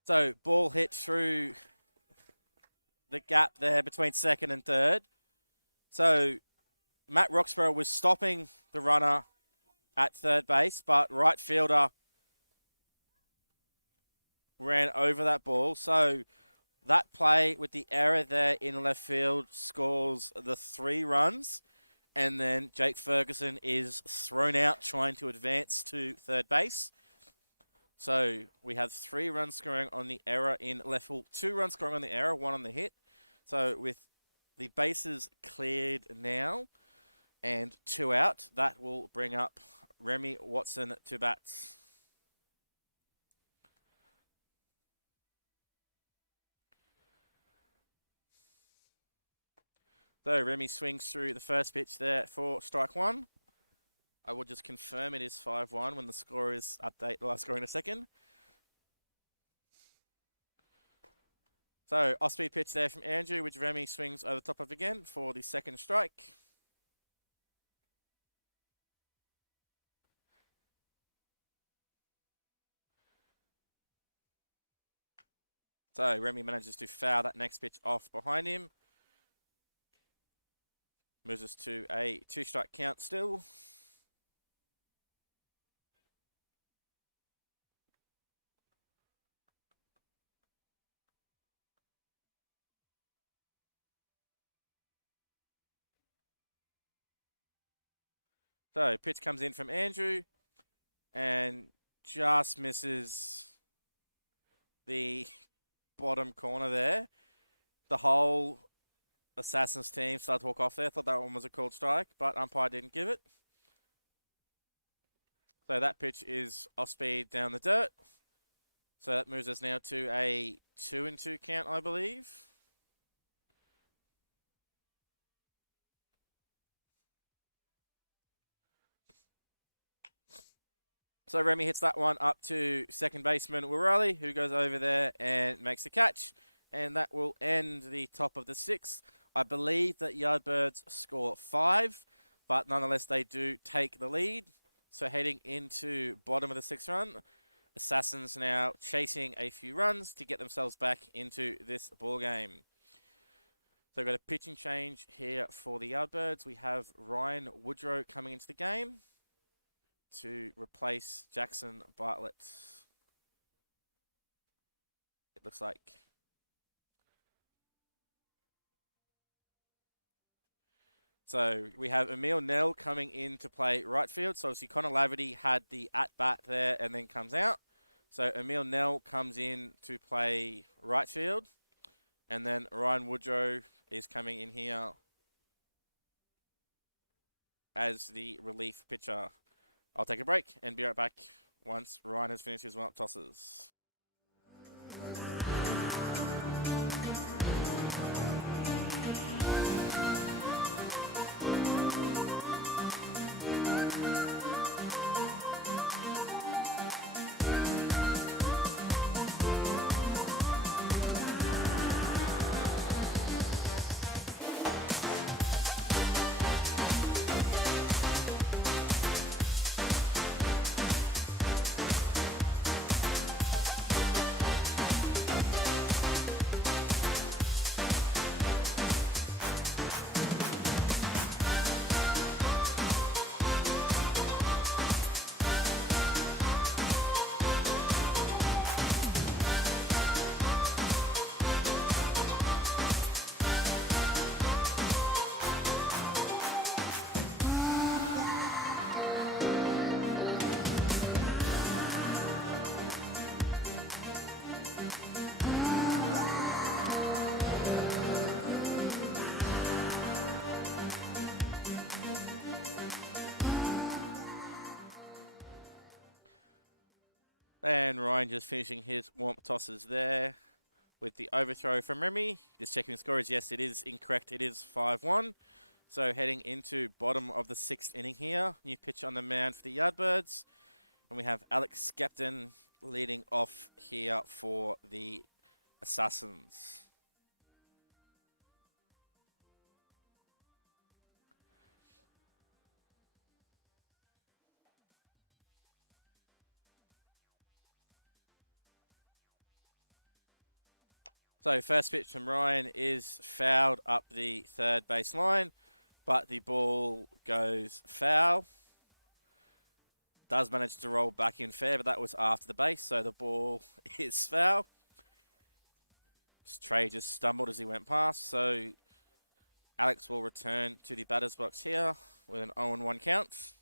So ball hit through the gap there between second and third. So Matt Roxburgh was stopping the runner at third base, but right fielder ran over that ball. So that play with the error there in left field scores the 3 runs. And then Jake Ferguson is thrown out trying to advance to third base. So we have 3 runs scoring on the error in left field, 2 runs scoring on the error, 1 on the hit. So with the bases cleared now and 2 out, that will bring up Remy Watson to bat. So Remy swings through the first pitch there for strike 1. I will just confirm it is 5-1 when the score is update the last score in a second. So off-speed pitch there from Andrew, which Remy swings over the top of again for the second strike. So Remy manages to foul that next pitch off behind him. Moves us to a 2-strike count still. So pitch comes in from Andrew and just misses the bottom corner there. The whole Assassins team started to walk off there. Thought that one was a called strike, but umpire didn't give it. So that pitch is off speed down the dirt. So that moves us now to a 2-2 count, I believe. So Remy hits that one up to second baseman Will Riley, who goes over there and makes the catch. And that will end the top of the 6th. I believe that Yardbirds score 5, but nonetheless they do take the lead. So heading into bottom of the 6th run, Assassins now chasing a few runs to get themselves back into this ball game. So we've got a pitching change here for the Yardbirds. We have Ryan Woodrow coming into the game to replace Jackson Bartlett. It looks like. So we have Emil Nell coming in to play right field. So obviously Connor Laverty had the at-bat there and then comes out. So Emil Nell comes in to play right field. And then Ryan Woodrow is coming in here as the relief pitcher. I'll take a break and be right back once Ryan has finished his warm-up tosses. And Ryan just finishing his warm-up tosses there with the overthrow from Remy. Just checking the scores. Yes, it is incorrect. It is 5-1. So heading into bottom of the 6th inning here. New pitch on the mound for the Yardbirds. And we have Alex Skepton leading off here for the Assassins. So first pitch from Ryan is fouled up the third base line, but the ball goes foul. Does manage to roll back in fair, but that was after the base, so the ball is foul. Trey just stumbled as he went past, so Alex will return to the batter's box here with an 0-1 count.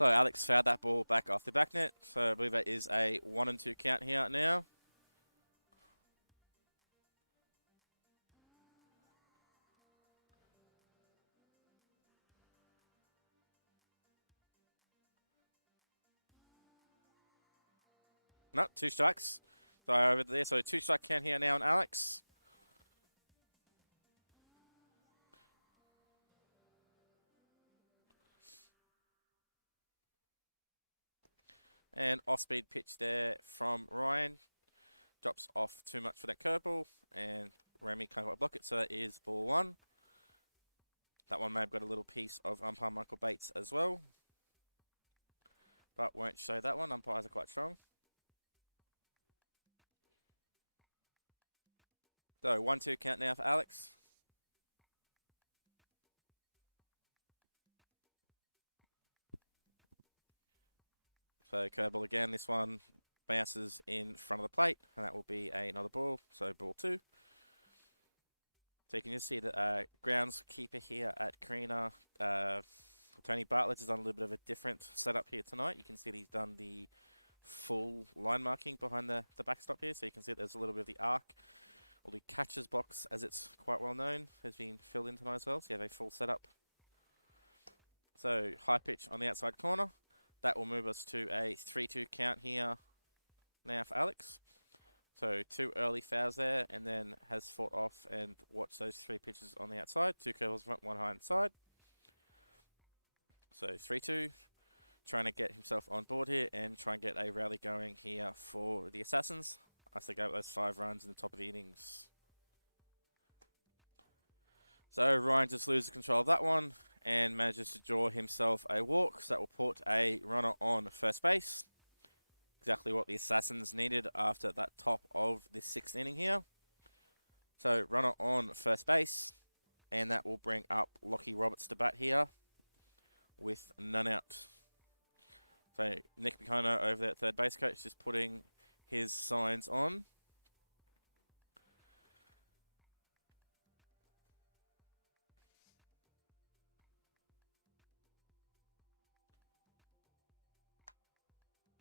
So Alex fouled that ball back off the back net. So I believe that is a 1-2 count here now. No, 2 strikes. So over there, so 2-strike count here now on Alex. And off-speed pitch there from Ryan. Drops off too much for that curveball. And Remy can't quite block it, so that is ball 1. That one may have got a little piece of umpire Michael Bates as well. But won't show that one. Umpires are quite strong. So 1-2 count now for Alex. So curveball again. This one bounces in front of the plate, and that will be another ball. So ball 2. So you can just see the groundskeeper here at Carina, Tony Bartlett, has done a little bit of a different setup here tonight. You can see that he's done the full line marking behind the backstop here. So you can see there's a little bit of the arc, or the catcher's box, as it's quite well known, has been filled in tonight as well. So you have a full setup. So high pitch on the outside corner. That will move us to a 3-2 count here now for Alex. So 2 early fouls there, and then has fought off and watched those 3 pitches on the outside. 2 curveballs front, 1 high inside. So 3-2, trying to get himself on board here and try and get a rally going here for the Assassins. as they go with those 5 runs in the top of the innings. So Ryan just loses control of that one and manages to draw himself a walk. So that will put a runner on first base. Exactly what the Assassins needed after that top of the 6th inning here. So runner on first base, and that will bring up Lockie Roberts to bat here with none out. So Nick Picono over there at third base coach just putting his signs on.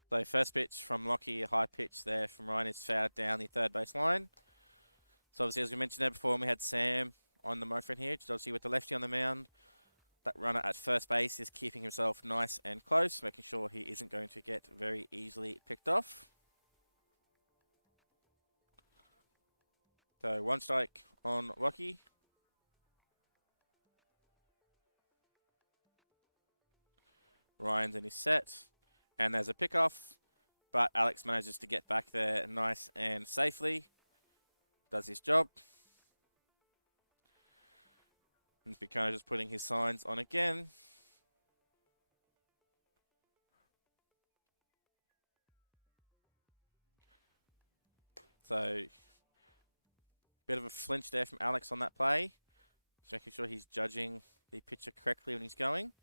So first pitch from Lockie, a high pitch there from Ryan is fouled down the third base line. So obviously, as we mentioned there before, we had Sam on the Mofrin here, just obviously with the lefty on the mound. That runner at first base is keeping himself nice and close, making sure he isn't going to get very easily picked off. So 1 strike on Lockie. Ryan's in his set. And there's a pickoff, but Alex manages to get back there nice and safely. Does his job. And Picono just putting his signs on again. So, bit of a flinch there from Alex on that play. Just making sure he's judging the pitcher correctly when he's going.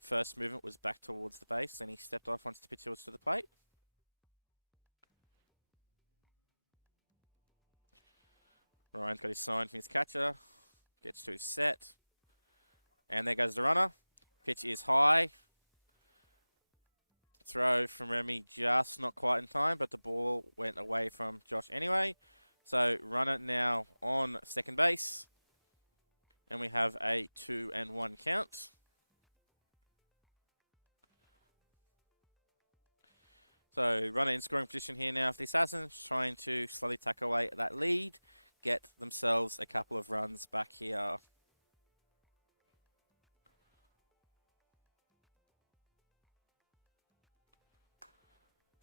First movement was back towards the base, then he stepped off once the pitcher was to the plate. Ryan's got his sign from his catcher. Gets to his set. And there goes the runner. Pitch is high. Throw from Remy just not quite in time, but the ball went away from Josh anyway. So runner now on second base. And we have a 2-1 count. So runner in scoring position here now for the Assassins, trying to slowly tuck away at that lead, get themselves a couple of runs back here.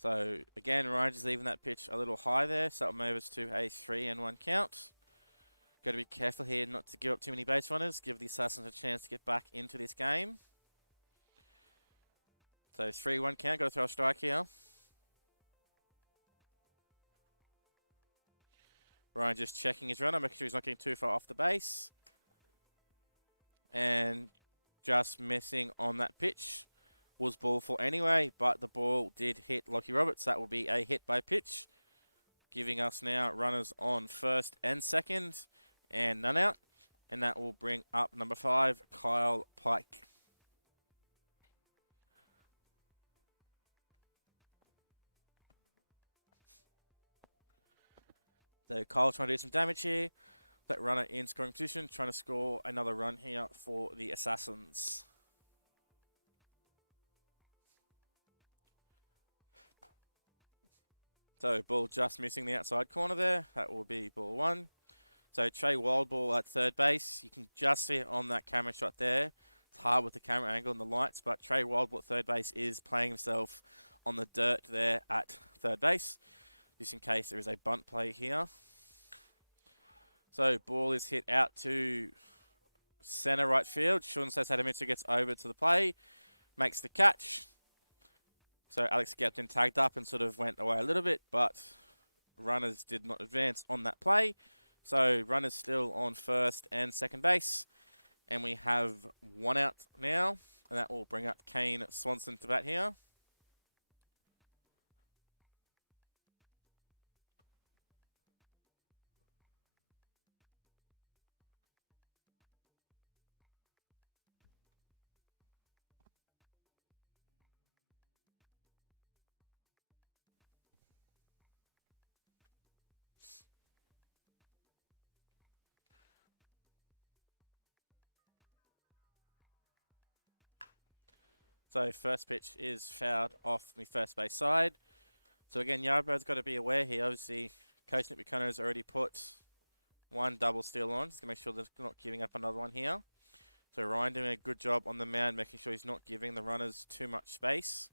So again, Ryan just leaving that pitch a little high there, so that will move us to a 3-1 count. Got to be careful here not to give up too many base runners, give the Assassins a chance to get back into this game. So 3-1 count, got to throw a strike here. Ryan just checking his runner, making sure he's not getting too far off the base. And just missing on that pitch. Was ball for anyway, but the ball did hit Lockie Roberts. That will be a hit by pitch, giving us now runners on first and second, and none out. And that will bring up number 5, Kyle Pike. So Kyle trying to do some damage here. That runner in scoring position, trying to score another run here for the Assassins. So ball just missing the outside corner there. That will be ball 1. So Trey Wildball at third base. You can just see it on that camera shot there. It's hard with the camera angle and the lights, but Trey Wildball at third base is playing himself on the dirt there at third base. Just in case there is a bunt play here. So ball is hit out to center right field. Shun Sasadamitsu gets over to the play, makes the catch. So Alex Gapton tagged up and sort of went away a little bit, but runners did not advance on that play. So runners still on first and second base. And we have 1 out now, and that will bring up Kane Swanson to bat here. So first pitch is fouled off the first base side. So again, Yardbirds got to be aware here. Obviously, Coach Nick Buchanan has already put 1 double steal on. Just to make sure they're not giving up another one here. So Ryan doing a good job on the mound, making sure he's not giving the runners too much space.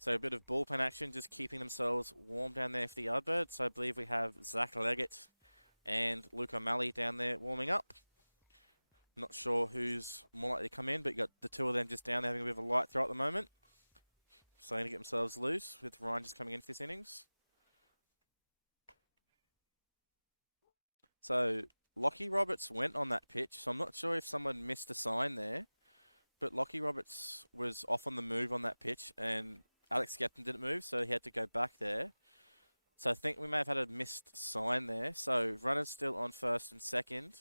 So a bit of bullpen action, just keeping themselves warm down there for the Yardbirds. So I believe we have Zach Leggett and Luke O'Malley down there warming up. Not sure who's more likely to come in, but you got the two of them just down there having a bit of a light throw at the moment. Starting to get themselves loose with Ryan just coming into this innings. So Lockie Roberts went on that pitch, so I'm not sure if someone missed a sign there, but Lockie Roberts was off on the move on that pitch, and Alex Skepton didn't move, so he had to go back there. So I think we may have had a missed sign there. So runners still on first and second,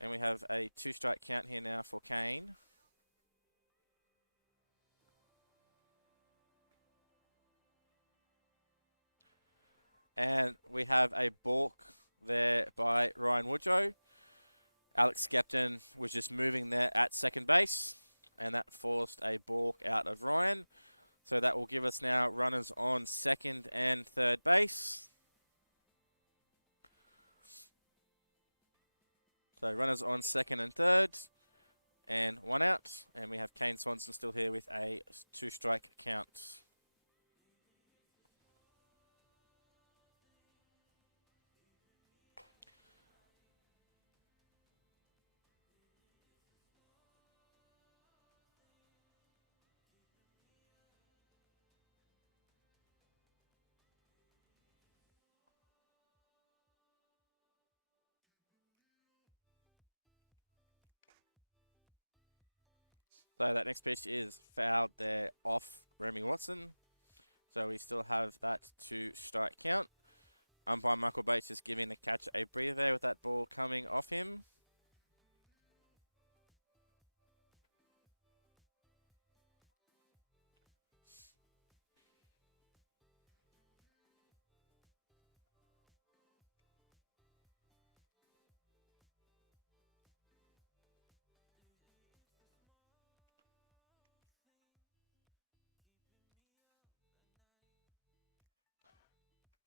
and we have a 2-strike count here now for Kane. And we have a balk there by Ryan Woodrow. Alex Skepton was just moving there at second base, and that forced a balk out of Ryan. So that will give us now runners on second and third base. So runners on second and third, and one out. And we have Kane Swanson still here with a 2-strike count. So that next pitch is fouled there off Remy Watson. So we still have that 2-strike count. Umpire Michael Bates is giving the catcher a breather there with that ball coming off him.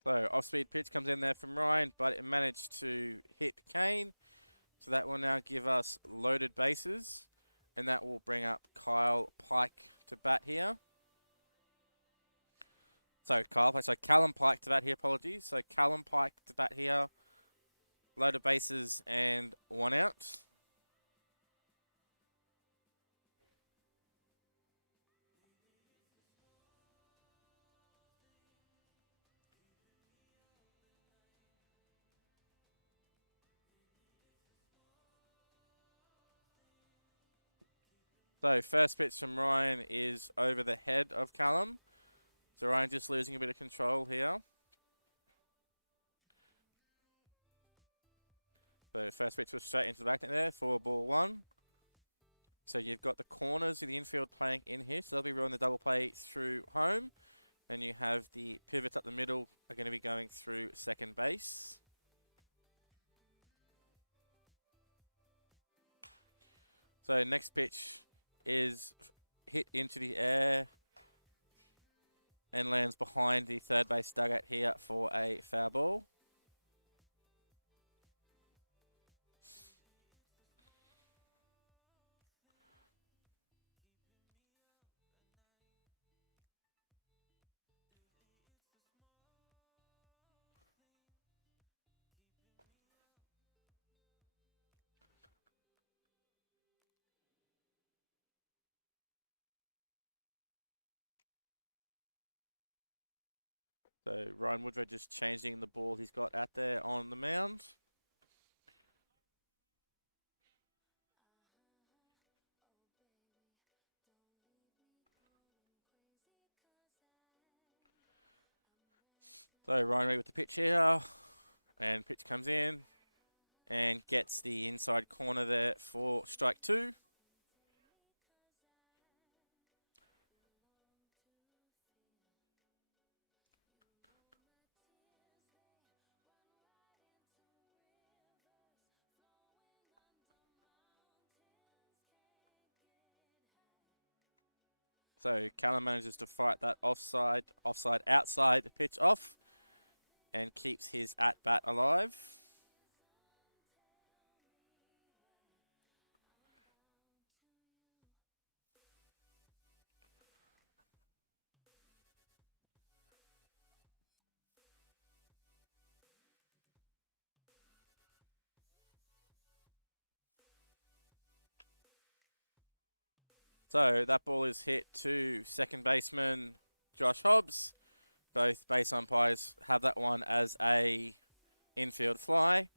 So off-speed pitch comes in there from Ryan, but it managed to hit Kane. So that will now give us loaded bases, and that will bring up Kyle Pike to bat here. So Callum Pike to bat here, apologies. So Callum Pike to bat here, loaded bases and one out. So first pitch from Ryan is over the head of Callum. So Ryan just losing a bit of control here. So first pitch was straight into the back there for ball one. So you've got the corners in the infield playing in here. So they'll be rolling the double play through home. Then you have the pivots up the middle are going to be going through second base. So next pitch is hit into the air and lands behind the third base dugout here for a foul ball. So Ryan Woodrow just changing the ball he's got out there on the mound. So Ryan Reed with the pitch here, and pitch comes in and gets the inside corner there for strike two. So Callum manages to fight that offside, outside pitch off and keeps his at-bat alive. So that ball is hit to second baseman Josh Hobbs. Both base umpires have that one as a infield fly.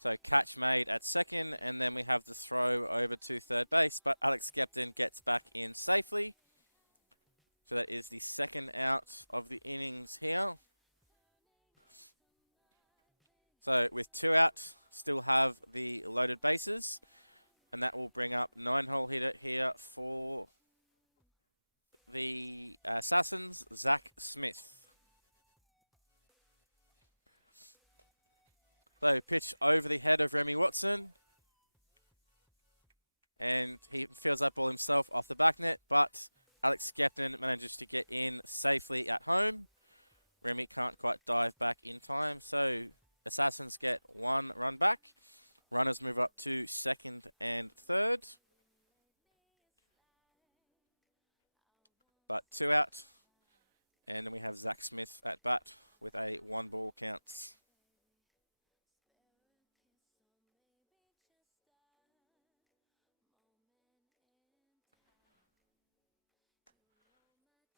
So catch made at second, and then we have the throw over to third base, but Alex Skepton gets back in safely. So that is the second out of the innings here. So with 2 out, still have the loaded bases, and that will bring up 9-hole hitter here for the Assassins, Zach Smith. So pitch over the head of Remy Watson. And he fields that ball himself off the back net, but Alex Skepton manages to get in safely at home. Remy can't quite dive back in time, so Assassins get 1 run back. Runners move up to second and third. But 2 out. And then we have Zach Smith at bat with a 1-ball count.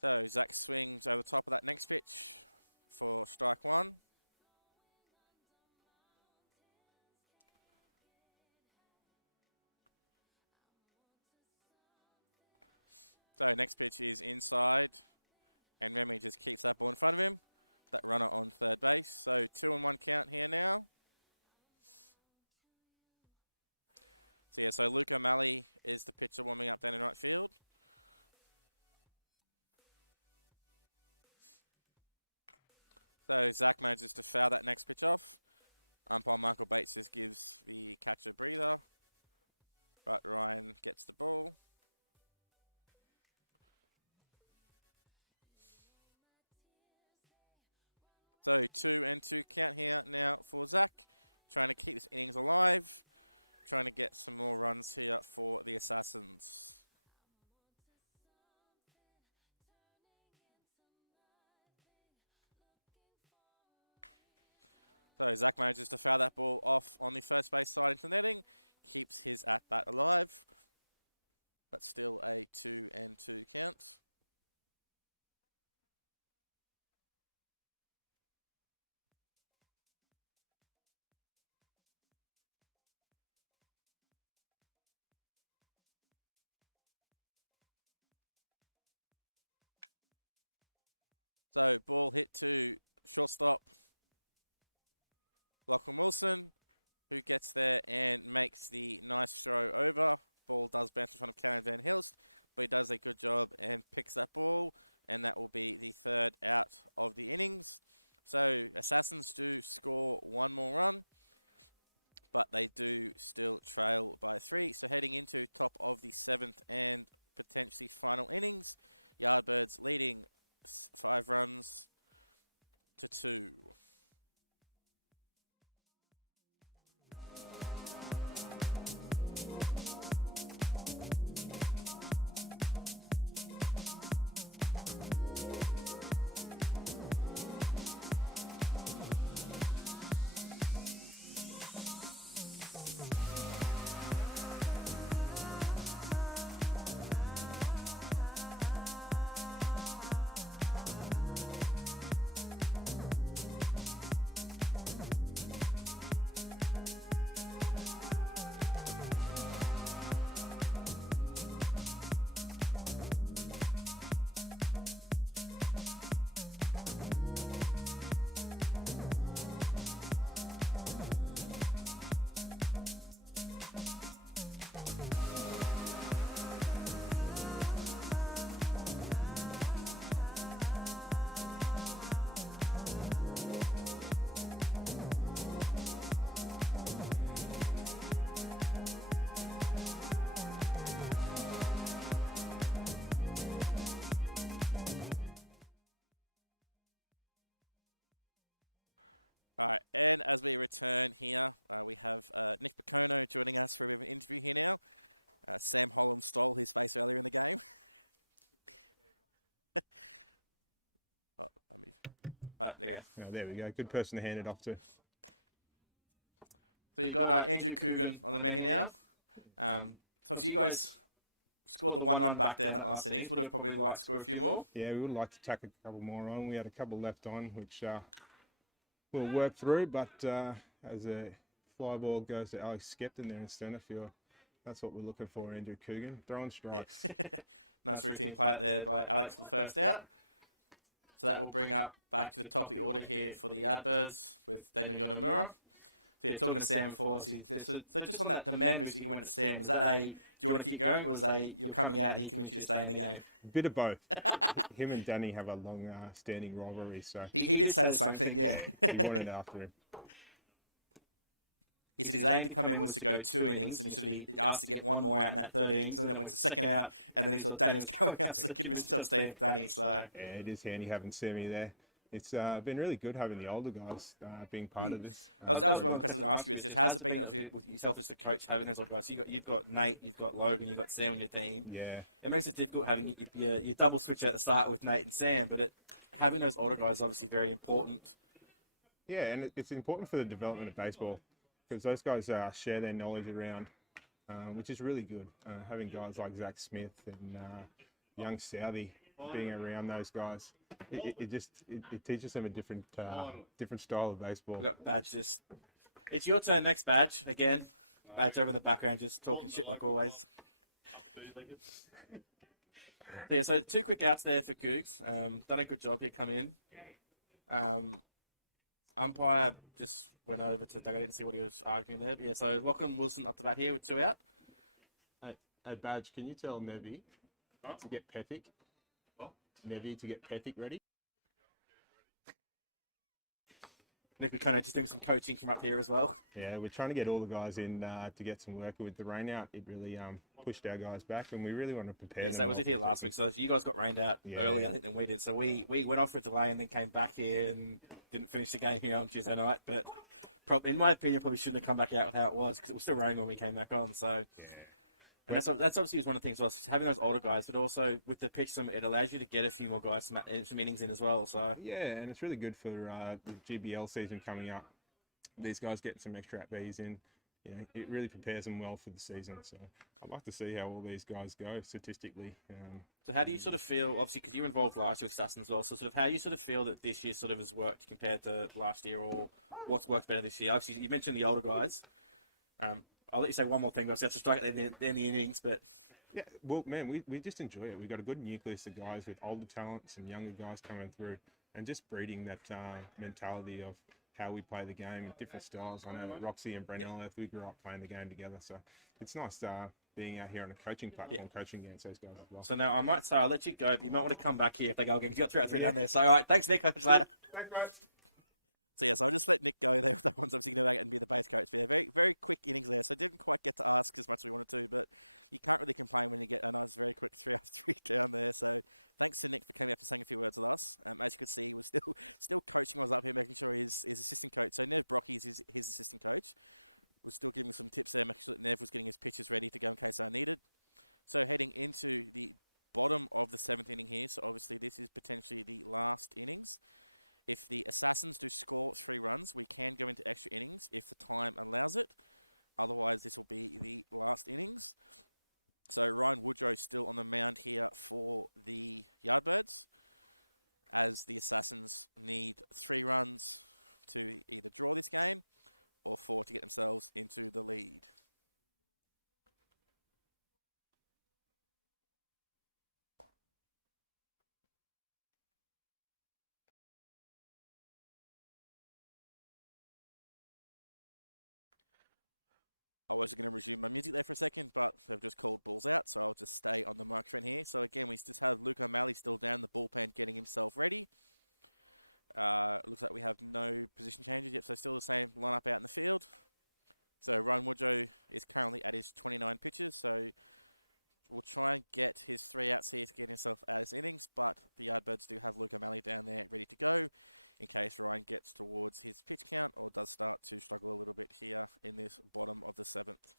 So Zach swings over the top of that next pitch for strike 1. So next pitch is inside, and Remy just keeps that ball in front of him. That runner on third base. So 2-1 count here now. So yeah, so Luke O'Malley is the pitcher warming up down in right field. So Zach manages to foul that next pitch off. Umpire Michael Bates just gives the catcher a breather, but Ryan gets the ball. So 2-2 count here now for Zach, trying to keep this innings alive, trying to get some more runs here for the Assassins. So Zach manages to foul that ball off on the first base side into netting, keeps his at-bat alive, but still a 2-2 count. So ball hit to shortstop Lachlan Wilson, who gets there and makes the nice throw over. Ball does bounce in front of Cannon Van Hilst, but he does a good job and picks that ball, and that will be the third out of the innings. So Assassins do score 1 more run, but they do still trail by 3. So heading into top of the 7th and potentially final innings, Yardbirds leading 5 runs to 2. All right, and as we return here, we have Nick Picono joining us for a bit of an interview here now. Sam Holland stole his space earlier in the game. There you go. Oh, there we go. Good person to hand it off to. So you've got Andrew Coogan on the man here now. So you guys scored the 1 run back there in that last innings. Would have probably liked to score a few more. Yeah, we would like to tack a couple more on. We had a couple left on, which we'll work through. But as a fly ball goes to Alex Skepton there in centre field, that's what we're looking for, Andrew Coogan. Throwing strikes. Nice routine play out there by Alex for the first out. So that will bring up back to the top of the order here for the Yardbirds with Daniel Yonemura. So yeah, talking to Sam before, so just on that, the man moves you went to Sam, was that do you want to keep going, or was you're coming out and he convinced you to stay in the game? Bit of both. Him and Danny have a long standing rivalry, so He did say the same thing, yeah. he wanted after him. He said his aim to come in was to go 2 innings, and he asked to get 1 more out in that 3rd innings, and then went to 2nd out, and then he saw Danny was going out, so he convinced himself to stay with Danny. So yeah, it is handy having Sammy there. It's been really good having the older guys being part of this. that was one of the questions I asked you, is just how's it been with yourself as the coach having those older guys? So you've got Nate, you've got Logan, you've got Sam on your team. Yeah. It makes it difficult having your double switch at the start with Nate and Sam, but having those older guys is obviously very important. Yeah, and it's important for the development of baseball because those guys share their knowledge around, which is really good. Having guys like Zach Smith and young Southey being around those guys, it teaches them a different style of baseball. We've got Badge just... It's your turn next, Badge. Again, Badge over in the background just talking shit like always. Yeah, so 2 quick outs there for Cougs. Done a good job here, come in. Umpire just went over to Doug. I didn't see what he was arguing there. But yeah, so Lachlan Wilson up the bat here with 2 out. Hey, Badge, can you tell Nevi to get Pethick? Nevi to get Pethick ready? Nick McConaughey just doing some coaching from up here as well. Yeah, we're trying to get all the guys in to get some work with the rain out. It really pushed our guys back, and we really want to prepare. Yeah, so that was it here last week. So you guys got rained out Yeah. earlier, I think, than we did. So we went off for a delay and then came back here and didn't finish the game here on Tuesday night. But in my opinion, probably shouldn't have come back out with how it was because it was still raining when we came back on. So. Yeah. And that's obviously one of the things, well, having those older guys, but also with the pitch, it allows you to get a few more guys, some innings in as well. So Yeah, and it's really good for the GBL season coming up. These guys getting some extra at-bats in, it really prepares them well for the season. So I'd like to see how all these guys go statistically. So how do you sort of feel, obviously, because you were involved last year with Sasson as well, so sort of how you sort of feel that this year sort of has worked compared to last year, or what's worked better this year? Obviously, you mentioned the older guys. I'll let you say one more thing, but that's to strike at the innings, but... Yeah, well, man, we just enjoy it. We've got a good nucleus of guys with older talents and younger guys coming through and just breeding that mentality of how we play the game in different styles. I know Roxy and Brendan Elliott, we grew up playing the game together, so it's nice being out here on a coaching platform, coaching against those guys as well. So now I might say I'll let you go, but you might want to come back here if they go again. You got 3 out 3 down there. So, all right, thanks, Nick. I'll catch you later. Thanks, mate. So, yes, I'll just let Nick go there. That one's obviously going to go out and be the base coach. But yeah, very, very quick innings there. So, didn't quite get to ask as much as we wanted to, but you can't really complain when you get a nice, very quick 3 out 3 down there. So, thanks to Nick for coming up and saying a few words with us. As you could see, he was still coaching. I was up here making sure his assistant coach. So, Nev Brocky is his assistant coach. Was still giving some tips there, making sure that Nev was getting his pitches ready to go in case they needed. So, heading into the bottom of the 7th inning here. So, obviously, this is potentially the last innings. If the Assassins do score 3 runs, we can go into extra innings if the time allows it. Otherwise, this will be the last innings. So Ryan Woodrow still on the mound here for the Yardbirds, as the Assassins need 3 runs to either draw this game or 4 to get themselves into the lead. I was going to resume my music there for a second, but they've just called balls out, so I'll just stay on the microphone here. So again, we just have Luke O'Malley still down the bullpen getting himself ready. Looks like we have no position changes yet, so still the same lineup out in the field. So Ryan Woodrow is currently at his 29 pitches, so we'll try and get his 3 outs here to get himself out of his innings, but the Yardbirds do have Luke O'Malley down there ready to go in case Ryan gets towards his pitch count or does start to struggle a little bit here in this bottom of the 7th.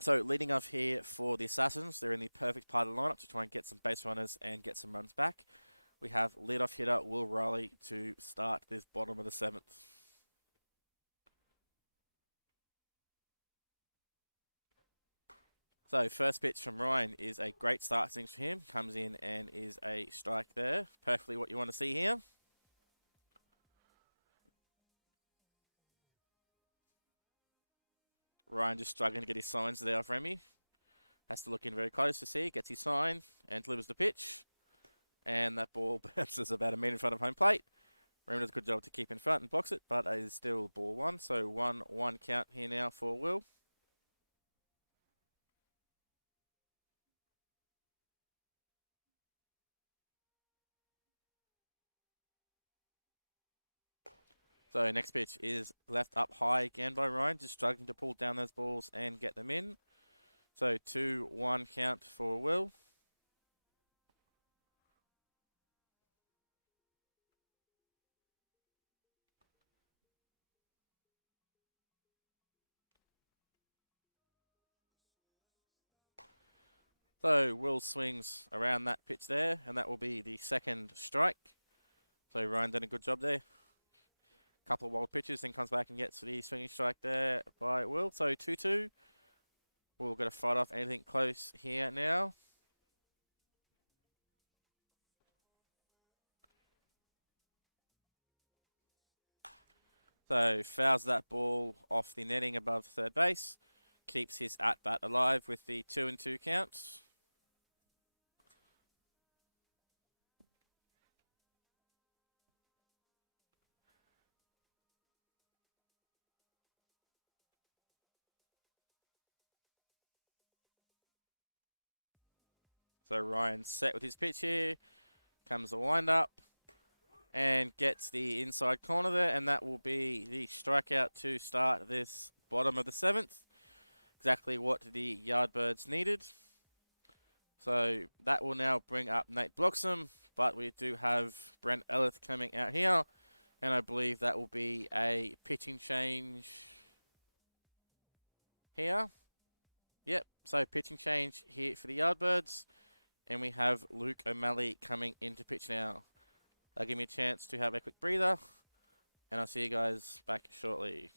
So leading off here for the Assassins, they're in the perfect part of the lineup to try and get some base runners and get some runs back. We have leadoff hitter Will Riley to start this bottom of the 7th. So first pitch from Ryan is a great start things for him. Comes in and is a strike there. Perfectly what you want to see here. Ryan just struggling to get his signs there off Remy. Has to look in very close to see. Gets his sign and delivers the pitch. And that ball bounces about a metre in front of home plate. Remy does a good job to keep in front and blocks it, but it is still ball one. So 1-1 count here now for Will. So next pitch is left up high again by Ryan, just struggling to pull down those balls and get them in. So 2-1 count for Will. So Will swings around that pitch there, and that will be the second strike. So Ryan done a good job there. Couple of wild pitches, then comes back and gets the swinging strike there by Will. So 2-2. We'll get a fight off anything close here now. So fouls that ball off the netting above third base. Keeps his at-bat alive with the 2-2 counts. So Ryan's set with his pitch here. Comes the wind up and gets the inside corner there, and that will be the strikeout to start this bottom of the seventh. Exactly what the Yardbirds needed. So that will now bring up Nate Bloxham, but we do have Brent Ellith coming out here, and I believe that will be a pitching change here. Yep, so pitching change here for the Yardbirds. And we have Luke O'Malley coming into pitch now. That'll give me a chance to have a quick breather. And I'll see you guys back shortly.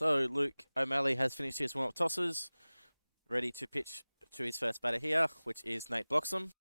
So Luke O'Malley has finished his warm-up tosses, ready to pitch to his first batter here, which is Nate Bloxham.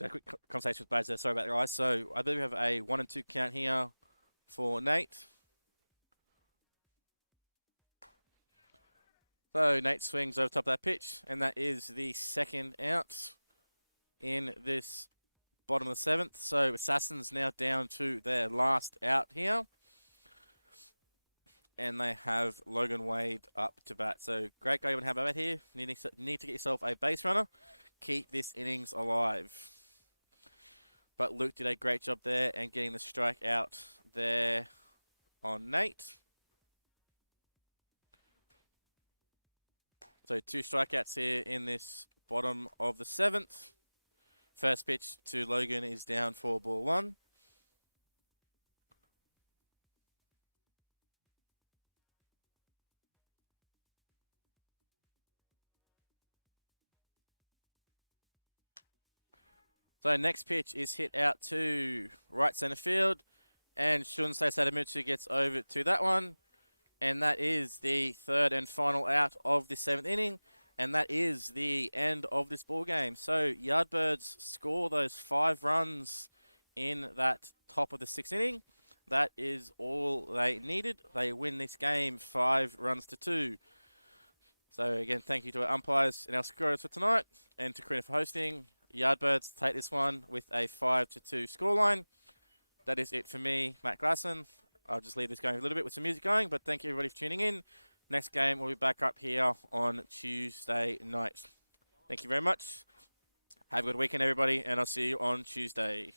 A quick conversation with Baz there. Sorry about the guys. So I believe we have a 1 and 2 count here for Nate. So Nate swings over top of that pitch, and that is the second out in this bottom of the 7th. So Assassins now down to their last out here. And they have Logan Wade up to bat. So great guy you want to have out here. Need to get yourself a base runner. Keep this innings alive. But Luke did a great job there and getting the strike out there on Nate. So 2 strikeouts here in this bottom of the 7th. First pitch to Logan is down for ball 1. So next pitch is hit out to right centre field. And Shunsei Sadamuchi gets over to that one. And that is the 3rd and final out of the 7th inning. And that is the end of this ball game. So Yardbirds score those 5 runs in that top of the 6th inning. That is all they needed. They win this game 5 runs to 2. So again, thank you to our umpires and our scorers for tonight, and to Karina for hosting. Yardbirds take this one with a 5-2 scoreline. That is it for me, Matt Glasson. I'll just leave this going a little bit with some music going, but thank you everybody for tuning in. Next game will be back up here on Tuesday night. Thank you very much. Have a good weekend, everybody, and I'll see you on Tuesday.